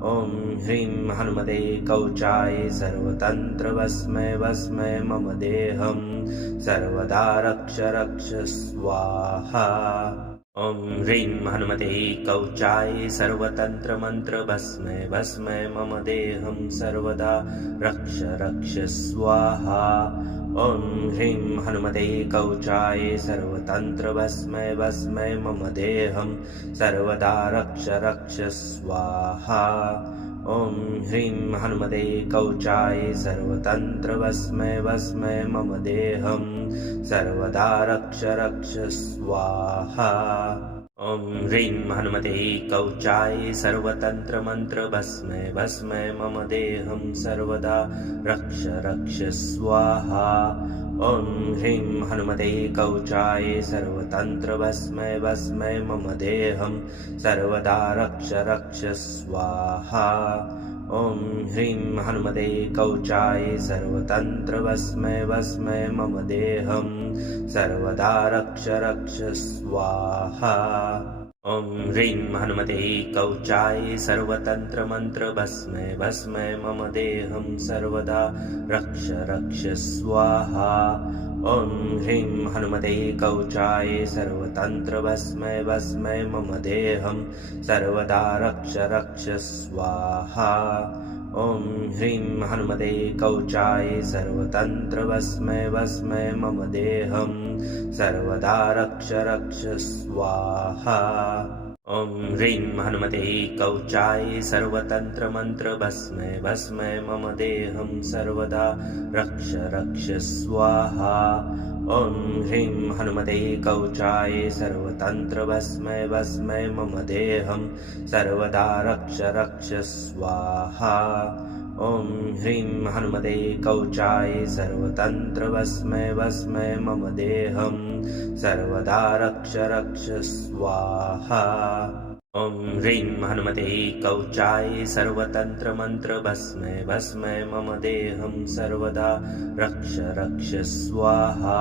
ॐ ह्रीं हनुमते कवचाय सर्वतन्त्र भस्मै भस्मै मम देहं सर्वदा रक्ष रक्ष स्वाहा। ॐ ह्रीं हनुमते कवचाय सर्वतन्त्र मंत्र भस्मै भस्मै मम देहं सर्वदा रक्ष रक्ष स्वाहा। ॐ ह्रीं हनुमते कवचाय सर्वतन्त्र भस्मै भस्मै मम देहं सर्वदा रक्ष रक्ष स्वाहा। ॐ ह्रीं हनुमते कवचाय सर्वतन्त्र भस्मै भस्मै मम देहं सर्वदा रक्ष रक्ष स्वाहा। ॐ ह्रीं हनुमते कवचाय सर्वतन्त्र मंत्र भस्मै भस्मै मम देहं सर्वदा रक्ष रक्ष स्वाहा। ॐ ह्रीं हनुमते कवचाय सर्वतन्त्र भस्मै भस्मै मम देहं सर्वदा रक्ष रक्ष स्वाहा। ॐ ह्रीं हनुमते कवचाय सर्वतन्त्र भस्मै भस्मै मम देहं सर्वदा रक्ष रक्ष स्वाहा। ॐ ह्रीं हनुमते कवचाय सर्वतन्त्र मंत्र भस्मै भस्मै मम देहं सर्वदा रक्ष रक्ष स्वाहा। ॐ ह्रीं हनुमते कवचाय सर्वतन्त्र भस्मै भस्मै मम देहं सर्वदा रक्ष रक्ष स्वाहा। ॐ ह्रीं हनुमते कवचाय सर्वतन्त्र भस्मै भस्मै मम देहं सर्वदा रक्ष रक्ष स्वाहा। ॐ ह्रीं हनुमते कवचाय सर्वतन्त्र मंत्र भस्मै भस्मै मम देहं सर्वदा रक्ष रक्ष स्वाहा। ॐ ह्रीं हनुमते कवचाय सर्वतन्त्र भस्मै भस्मै मम देहं सर्वदा रक्ष रक्ष स्वाहा। ॐ ह्रीं हनुमते कवचाय सर्वतन्त्र भस्मै भस्मै मम देहं सर्वदा रक्ष रक्ष स्वाहा। ॐ ह्रीं हनुमते कवचाय सर्वतन्त्र मंत्र भस्मै भस्मै मम देहं सर्वदा रक्ष रक्ष स्वाहा।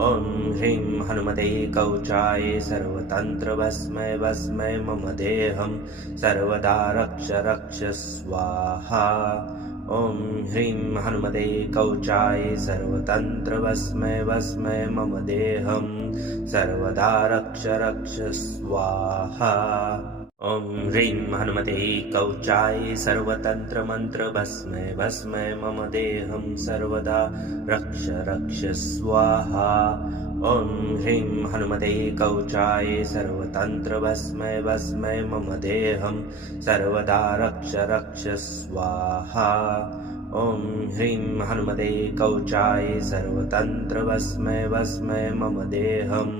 ॐ ह्रीं हनुमते कवचाय सर्वतन्त्र भस्मै भस्मै मम देहं सर्वदा रक्ष रक्ष स्वाहा। ॐ ह्रीं हनुमते कवचाय सर्वतन्त्र भस्मै भस्मै मम देहं सर्वदा रक्ष रक्ष स्वाहा। ॐ ह्रीं हनुमते कवचाय सर्वतन्त्र मंत्र भस्मै भस्मै मम देहं सर्वदा रक्ष रक्ष स्वाहा। ॐ ह्रीं हनुमते कवचाय सर्वतन्त्र भस्मै भस्मै मम देहं सर्वदा रक्ष रक्ष स्वाहा। ॐ ह्रीं हनुमते कवचाय सर्वतन्त्र भस्मै भस्मै मम देहं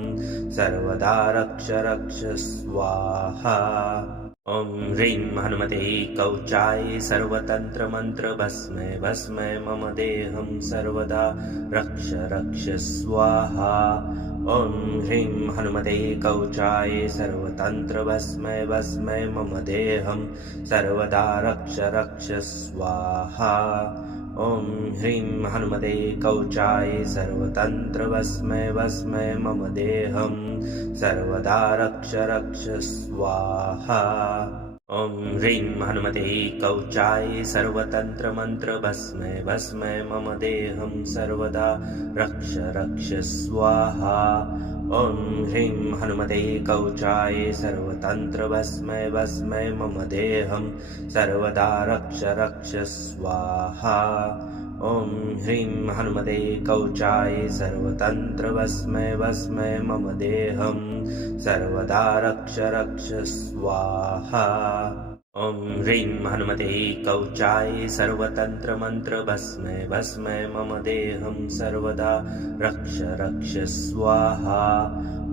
सर्वदा रक्ष रक्ष स्वाहा। ॐ ह्रीं हनुमते कवचाय सर्वतन्त्र मंत्र भस्मै भस्मै मम देहं सर्वदा रक्ष रक्ष स्वाहा। ॐ ह्रीं हनुमते कवचाय सर्वतन्त्र भस्मै भस्मै मम देहं सर्वदा रक्ष रक्ष स्वाहा। ॐ ह्रीं हनुमते कवचाय सर्वतन्त्र भस्मै भस्मै मम देहं सर्वदा रक्ष रक्ष स्वाहा। ॐ ह्रीं हनुमते कवचाय सर्वतन्त्रमन्त्रभस्मै भस्मै मम देहं सर्वदा रक्ष रक्ष स्वाहा। ॐ ह्रीं हनुमते कवचाय सर्वतन्त्रभस्मै भस्मै मम देहं सर्वदा रक्ष रक्ष स्वाहा। ॐ ह्रीं हनुमते कवचाय सर्वतन्त्रभस्मै भस्मै मम देहं सर्वदा रक्ष रक्ष स्वाहा। ॐ ह्रीं हनुमते कवचाय सर्वतन्त्रमन्त्रभस्मै भस्मै मम देहं सर्वदा रक्ष रक्ष स्वाहा।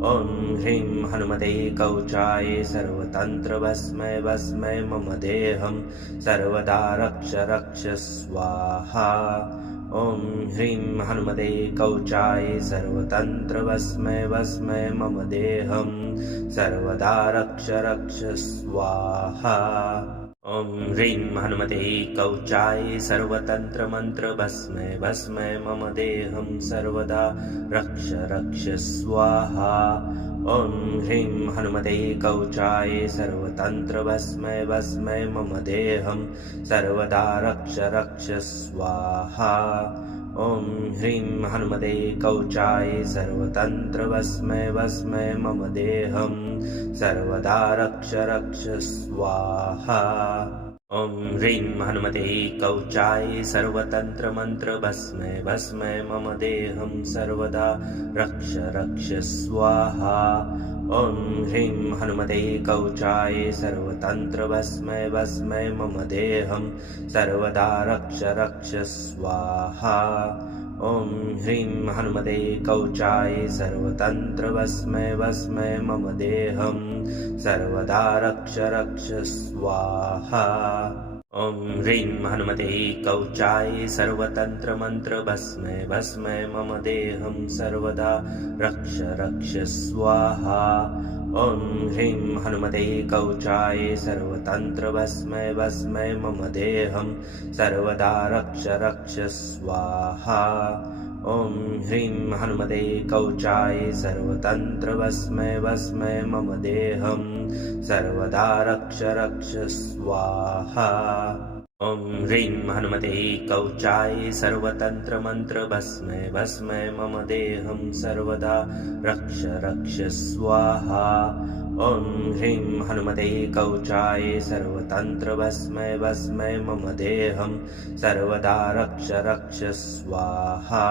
ॐ ह्रीं हनुमते कवचाय सर्वतन्त्रभस्मै भस्मै मम देहं सर्वदा रक्ष रक्ष स्वाहा। ॐ ह्रीं हनुमते कवचाय सर्वतन्त्रभस्मै भस्मै मम देहं सर्वदा रक्ष रक्ष स्वाहा। ॐ ह्रीं हनुमते कवचाय सर्वतन्त्रमन्त्रभस्मै भस्मै मम देहं सर्वदा रक्ष रक्ष स्वाहा। ॐ ह्रीं हनुमते कवचाय सर्वतन्त्रभस्मै भस्मै मम देहं सर्वदा रक्ष रक्ष स्वाहा। ॐ ह्रीं हनुमते कवचाय सर्वतन्त्रभस्मै भस्मै मम देहं सर्वदा रक्ष रक्ष स्वाहा। ॐ ह्रीं हनुमते कवचाय सर्वतन्त्रमन्त्रभस्मै भस्मै मम देहं सर्वदा रक्ष रक्ष स्वाहा। ॐ ह्रीं हनुमते कवचाय सर्वतन्त्रभस्मै भस्मै मम देहं सर्वदा रक्ष रक्ष स्वाहा। ॐ ह्रीं हनुमते कवचाय सर्वतन्त्रभस्मै भस्मै मम देहं सर्वदा रक्ष रक्ष स्वाहा। ॐ ह्रीं हनुमते कवचाय सर्वतन्त्रमन्त्रभस्मै भस्मै मम देहं सर्वदा रक्ष रक्ष स्वाहा। ॐ ह्रीं हनुमते कवचाय सर्वतन्त्रभस्मै भस्मै मम देहं सर्वदा रक्ष रक्ष स्वाहा। ॐ ह्रीं हनुमते कवचाय सर्वतन्त्रभस्मै भस्मै मम देहं सर्वदा रक्ष रक्ष स्वाहा। ॐ ह्रीं हनुमते कवचाय सर्वतन्त्रमन्त्रभस्मै भस्मै मम देहं सर्वदा रक्ष रक्ष स्वाहा। ॐ ह्रीं हनुमते कवचाय सर्वतन्त्रभस्मै भस्मै मम देहं सर्वदा रक्ष रक्ष स्वाहा।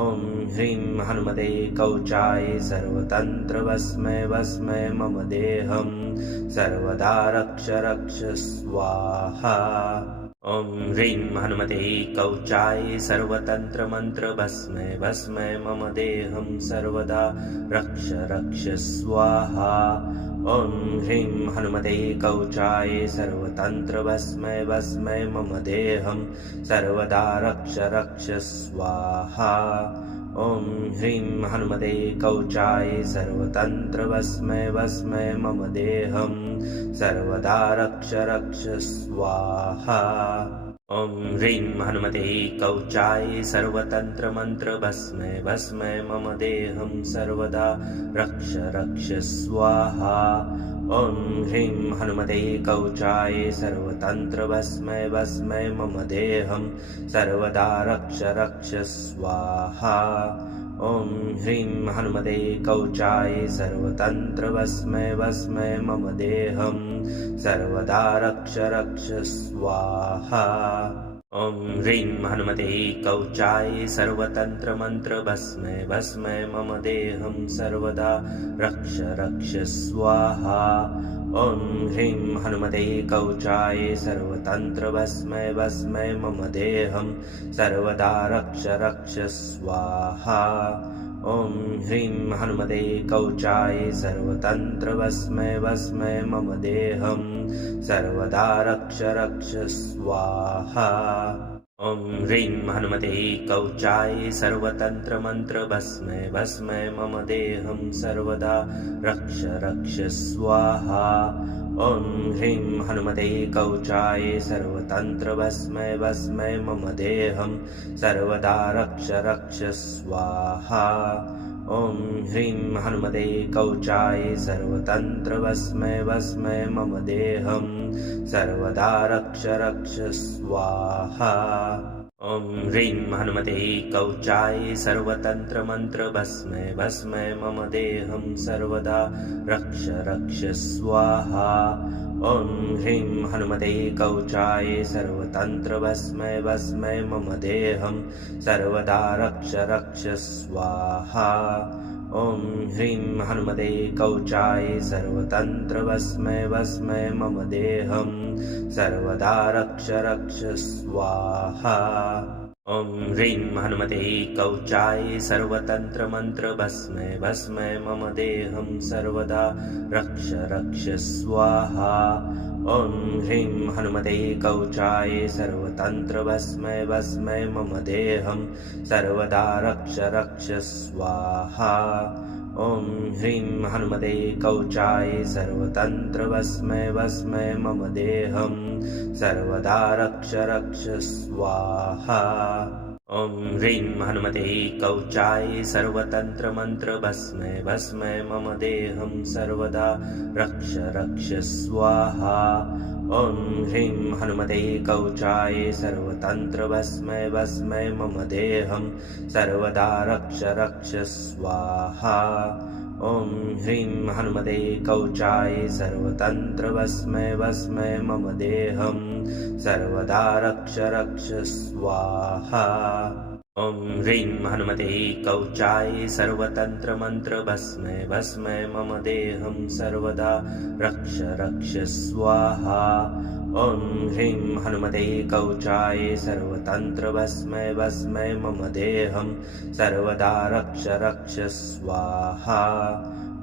ॐ ह्रीं हनुमते कवचाय सर्वतन्त्रभस्मै भस्मै मम देहं सर्वदा रक्ष रक्ष स्वाहा। ॐ ह्रीं हनुमते कवचाय सर्वतन्त्रमन्त्रभस्मै भस्मै मम देहं सर्वदा रक्ष रक्ष स्वाहा। ॐ ह्रीं हनुमते कवचाय सर्वतन्त्रभस्मै भस्मै मम देहं सर्वदा रक्ष रक्ष स्वाहा। ॐ ह्रीं हनुमते कवचाय सर्वतन्त्रभस्मै भस्मै मम देहं सर्वदा रक्ष रक्ष स्वाहा। ॐ ह्रीं हनुमते कवचाय सर्वतन्त्रमन्त्रभस्मै भस्मै मम देहं सर्वदा रक्ष रक्ष स्वाहा। ॐ ह्रीं हनुमते कवचाय सर्वतन्त्रभस्मै भस्मै मम देहं सर्वदा रक्ष रक्ष स्वाहा। ॐ ह्रीं हनुमते कवचाय सर्वतन्त्रभस्मै भस्मै मम देहं सर्वदा रक्ष रक्ष स्वाहा। ॐ ह्रीं हनुमते कवचाय सर्वतन्त्रमन्त्रभस्मै भस्मै मम देहं सर्वदा रक्ष रक्ष स्वाहा। ॐ ह्रीं हनुमते कवचाय सर्वतन्त्रभस्मै भस्मै मम देहं सर्वदा रक्ष रक्ष स्वाहा। ॐ ह्रीं हनुमते कवचाय सर्वतन्त्रभस्मै भस्मै मम देहं सर्वदा रक्ष रक्ष स्वाहा। ॐ ह्रीं हनुमते कवचाय सर्वतन्त्रमन्त्रभस्मै भस्मै मम देहं सर्वदा रक्ष रक्ष स्वाहा। ॐ ह्रीं हनुमते कवचाय सर्वतन्त्रभस्मै भस्मै मम देहं सर्वदा रक्ष रक्ष स्वाहा। ॐ ह्रीं हनुमते कवचाय सर्वतन्त्र भस्मै भस्मै मम देहं सर्वदा रक्ष रक्ष स्वाहा। ॐ ह्रीं हनुमते कवचाय सर्वतन्त्र मंत्र भस्मै भस्मै मम देहं सर्वदा रक्ष रक्ष स्वाहा। ॐ ह्रीं हनुमते कवचाय सर्वतन्त्र भस्मै भस्मै मम देहं सर्वदा रक्ष रक्ष स्वाहा। ॐ ह्रीं हनुमते कवचाय सर्वतन्त्र भस्मै भस्मै मम देहं सर्वदा रक्ष रक्ष स्वाहा। ॐ ह्रीं हनुमते कवचाय सर्वतन्त्र मंत्र भस्मै भस्मै मम देहं सर्वदा रक्ष रक्ष स्वाहा। ॐ ह्रीं हनुमते कवचाय सर्वतन्त्र भस्मै भस्मै मम देहं सर्वदा रक्ष रक्ष स्वाहा। ॐ ह्रीं हनुमते कवचाय सर्वतन्त्र भस्मै भस्मै मम देहं सर्वदा रक्ष रक्ष स्वाहा। ॐ ह्रीं हनुमते कवचाय सर्वतन्त्र मंत्र भस्मै भस्मै मम देहं सर्वदा रक्ष रक्ष स्वाहा। ॐ ह्रीं हनुमते कवचाय सर्वतन्त्र भस्मै भस्मै मम देहं सर्वदा रक्ष रक्ष स्वाहा। ॐ ह्रीं हनुमते कवचाय सर्वतन्त्र भस्मै भस्मै मम देहं सर्वदा रक्ष रक्ष स्वाहा। ॐ ह्रीं हनुमते कवचाय सर्वतन्त्र मंत्र भस्मै भस्मै मम देहं सर्वदा रक्ष रक्ष स्वाहा। ॐ ह्रीं हनुमते कवचाय सर्वतन्त्र भस्मै भस्मै मम देहं सर्वदा रक्ष रक्ष स्वाहा।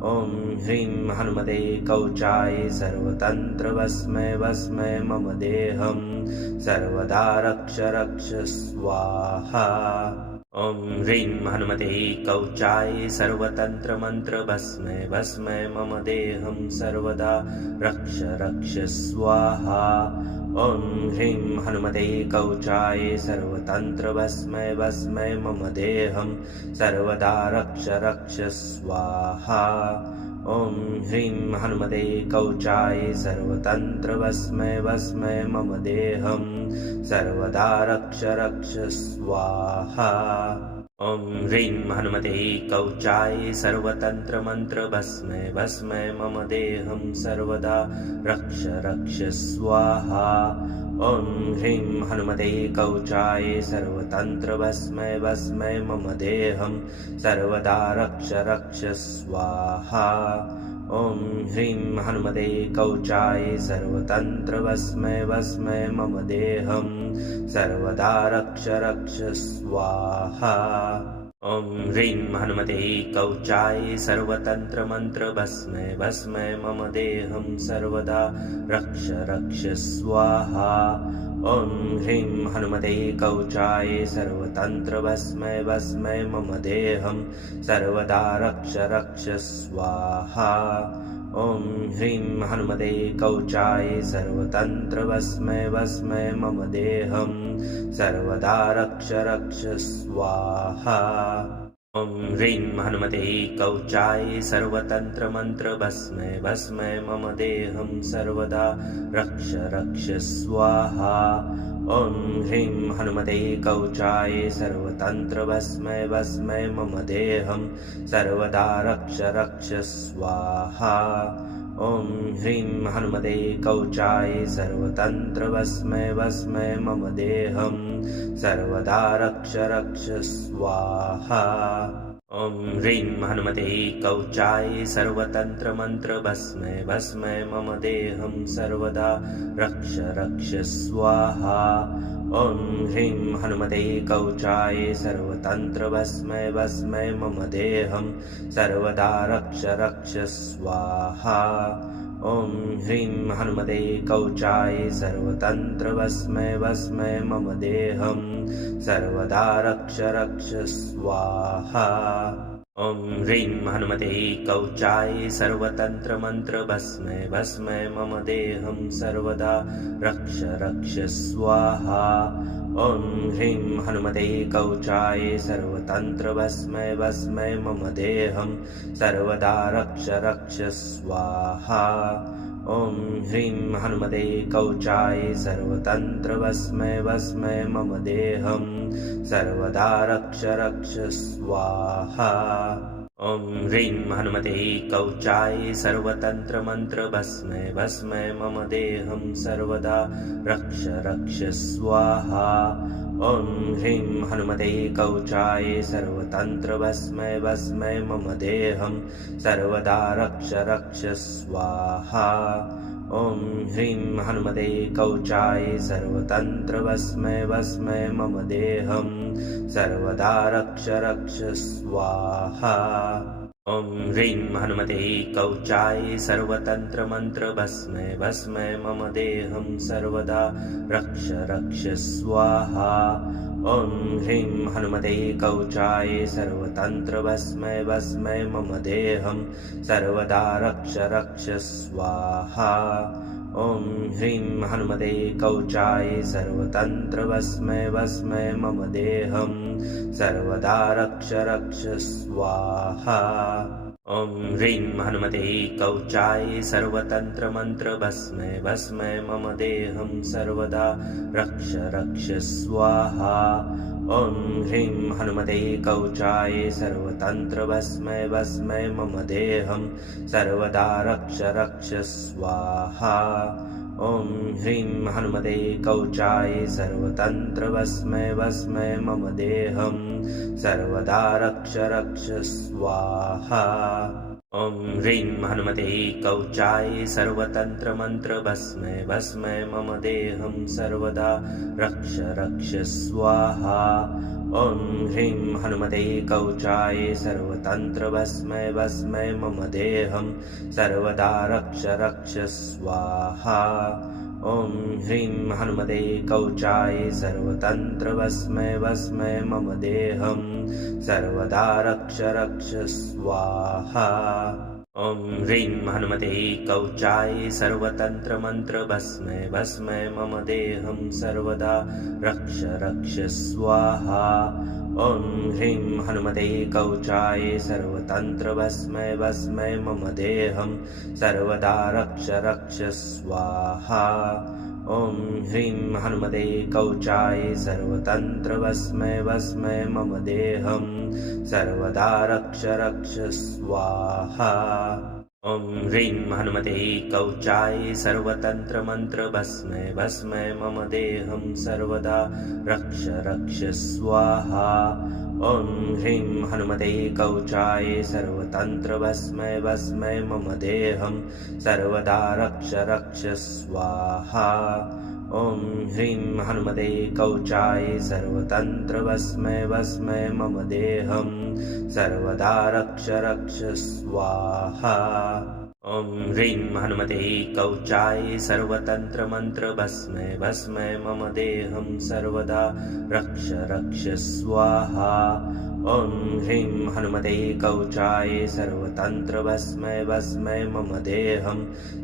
ॐ ह्रीं हनुमते कवचाय सर्वतन्त्र भस्मै भस्मै मम देहं सर्वदा रक्ष रक्ष स्वाहा। ॐ ह्रीं हनुमते कवचाय सर्वतन्त्र मंत्र भस्मै भस्मै मम देहं सर्वदा रक्ष रक्ष स्वाहा। ॐ ह्रीं हनुमते कवचाय सर्वतन्त्र भस्मै भस्मै मम देहं सर्वदा रक्ष रक्ष स्वाहा। ॐ ह्रीं हनुमते कवचाय सर्वतन्त्र भस्मै भस्मै मम देहं सर्वदा रक्ष रक्ष स्वाहा। ॐ ह्रीं हनुमते कवचाय सर्वतन्त्र मंत्र भस्मै भस्मै मम देहं सर्वदा रक्ष रक्ष स्वाहा। ॐ ह्रीं हनुमते कवचाय सर्वतन्त्र भस्मै भस्मै मम देहं सर्वदा रक्ष रक्ष स्वाहा। ॐ ह्रीं हनुमते कवचाय सर्वतन्त्र भस्मै भस्मै मम देहं सर्वदा रक्ष रक्ष स्वाहा। ॐ ह्रीं हनुमते कवचाय सर्वतन्त्र मंत्र भस्मै भस्मै मम देहं सर्वदा रक्ष रक्ष स्वाहा। ॐ ह्रीं हनुमते कवचाय सर्वतन्त्र भस्मै भस्मै मम देहं सर्वदा रक्ष रक्ष स्वाहा। ॐ ह्रीं हनुमते कवचाय सर्वतन्त्र भस्मै भस्मै मम देहं सर्वदा रक्ष रक्ष स्वाहा। ॐ ह्रीं हनुमते कवचाय सर्वतन्त्र मंत्र भस्मै भस्मै मम देहं सर्वदा रक्ष रक्ष स्वाहा। ॐ ह्रीं हनुमते कवचाय सर्वतन्त्र भस्मै भस्मै मम देहं सर्वदा रक्ष रक्ष स्वाहा। ॐ ह्रीं हनुमते कवचाय सर्वतन्त्र भस्मै भस्मै मम देहं सर्वदा रक्ष रक्ष स्वाहा। ॐ ह्रीं हनुमते कवचाय सर्वतन्त्र मंत्र भस्मै भस्मै मम देहं सर्वदा रक्ष रक्ष स्वाहा। ॐ ह्रीं हनुमते कवचाय सर्वतन्त्र भस्मै भस्मै मम देहं सर्वदा रक्ष रक्ष स्वाहा। ॐ ह्रीं हनुमते कवचाय सर्वतन्त्र भस्मै भस्मै मम देहं सर्वदा रक्ष रक्ष स्वाहा। ॐ ह्रीं हनुमते कवचाय सर्वतन्त्र मंत्र भस्मै भस्मै मम देहं सर्वदा रक्ष रक्ष स्वाहा। ॐ ह्रीं हनुमते कवचाय सर्वतन्त्रभस्मै भस्मै मम देहं सर्वदा रक्ष रक्ष स्वाहा। ॐ ह्रीं हनुमते कवचाय सर्वतन्त्रभस्मै भस्मै मम देहं सर्वदा रक्ष रक्ष स्वाहा। ॐ ह्रीं हनुमते कवचाय सर्वतन्त्रमन्त्रभस्मै भस्मै मम देहं सर्वदा रक्ष रक्ष स्वाहा। ॐ ह्रीं हनुमते कवचाय सर्वतन्त्रभस्मै भस्मै मम देहं सर्वदा रक्ष रक्ष स्वाहा। ॐ ह्रीं हनुमते कवचाय सर्वतन्त्रभस्मै भस्मै मम देहं सर्वदा रक्ष रक्ष स्वाहा। ॐ ह्रीं हनुमते कवचाय सर्वतन्त्रमन्त्रभस्मै भस्मै मम देहं सर्वदा रक्ष रक्ष स्वाहा। ॐ ह्रीं हनुमते कवचाय सर्वतन्त्रभस्मै भस्मै मम देहं सर्वदा रक्ष रक्ष स्वाहा। ॐ ह्रीं हनुमते कवचाय सर्वतन्त्रभस्मै भस्मै मम देहं सर्वदा रक्ष रक्ष स्वाहा। ॐ ह्रीं हनुमते कवचाय सर्वतन्त्रमन्त्रभस्मै भस्मै मम देहं सर्वदा रक्ष रक्ष स्वाहा। ॐ ह्रीं हनुमते कवचाय सर्वतन्त्रभस्मै भस्मै मम देहं सर्वदा रक्ष रक्ष स्वाहा। ॐ ह्रीं हनुमते कवचाय सर्वतन्त्रभस्मै भस्मै मम देहं सर्वदा रक्ष रक्ष स्वाहा। ॐ ह्रीं हनुमते कवचाय सर्वतन्त्रमन्त्रभस्मै भस्मै मम देहं सर्वदा रक्ष रक्ष स्वाहा। ॐ ह्रीं हनुमते कवचाय सर्वतन्त्रभस्मै भस्मै मम देहं सर्वदा रक्ष रक्ष स्वाहा। ॐ ह्रीं हनुमते कवचाय सर्वतन्त्रभस्मै भस्मै मम देहं सर्वदा रक्ष रक्ष स्वाहा। ॐ ह्रीं हनुमते कवचाय सर्वतन्त्रमन्त्रभस्मै भस्मै मम देहं सर्वदा रक्ष रक्ष स्वाहा। ॐ ह्रीं हनुमते कवचाय सर्वतन्त्रभस्मै भस्मै मम देहं सर्वदा रक्ष रक्ष स्वाहा। ॐ ह्रीं हनुमते कवचाय सर्वतन्त्रभस्मै भस्मै मम देहं सर्वदा रक्ष रक्ष स्वाहा। ॐ ह्रीं हनुमते कवचाय सर्वतन्त्रमन्त्रभस्मै भस्मै मम देहं सर्वदा रक्ष रक्ष स्वाहा। ॐ ह्रीं हनुमते कवचाय सर्वतन्त्रभस्मै भस्मै मम देहं सर्वदा रक्ष रक्ष स्वाहा। ॐ ह्रीं हनुमते कवचाय सर्वतन्त्रभस्मै भस्मै मम देहं सर्वदा रक्ष रक्ष स्वाहा। ॐ ह्रीं हनुमते कवचाय सर्वतन्त्रमन्त्रभस्मै भस्मै मम देहं सर्वदा रक्ष रक्ष स्वाहा। ॐ ह्रीं हनुमते कवचाय सर्वतन्त्रभस्मै भस्मै मम देहं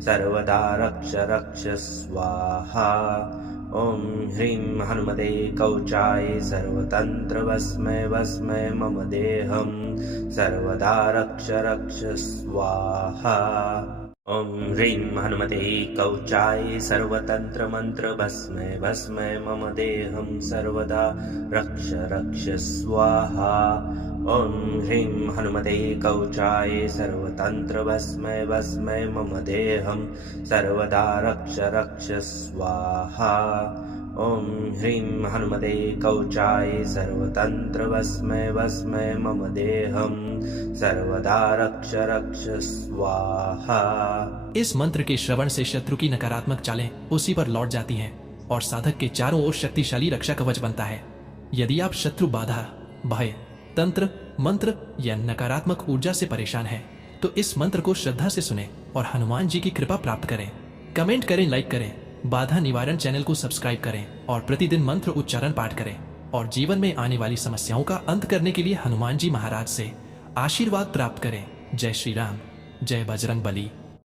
सर्वदा रक्ष रक्ष स्वाहा। ॐ ह्रीं हनुमते कवचाय सर्वतन्त्रभस्मै भस्मै मम देहं सर्वदा रक्ष रक्ष स्वाहा। ॐ ह्रीं हनुमते कवचाय सर्वतन्त्रमन्त्रभस्मै भस्मै मम देहं सर्वदा रक्ष रक्ष स्वाहा। ॐ ह्रीं हनुमते कवचाय सर्वतन्त्रभस्मै भस्मै मम देहं सर्वदा रक्ष रक्ष स्वाहा। ॐ ह्रीं हनुमते कवचाय सर्वतन्त्रभस्मै भस्मै मम देहं सर्वदा रक्ष रक्ष स्वाहा। इस मंत्र के श्रवण से शत्रु की नकारात्मक चालें उसी पर लौट जाती हैं और साधक के चारों ओर शक्तिशाली रक्षा कवच बनता है। यदि आप शत्रु बाधा, भय, तंत्र, मंत्र या नकारात्मक ऊर्जा से परेशान हैं, तो इस मंत्र को श्रद्धा से सुने और हनुमान जी की कृपा प्राप्त करें। कमेंट करें, लाइक करें, बाधा निवारण चैनल को सब्सक्राइब करें और प्रतिदिन मंत्र उच्चारण पाठ करें और जीवन में आने वाली समस्याओं का अंत करने के लिए हनुमान जी महाराज से आशीर्वाद प्राप्त करें। जय श्री राम, जय बजरंग बली।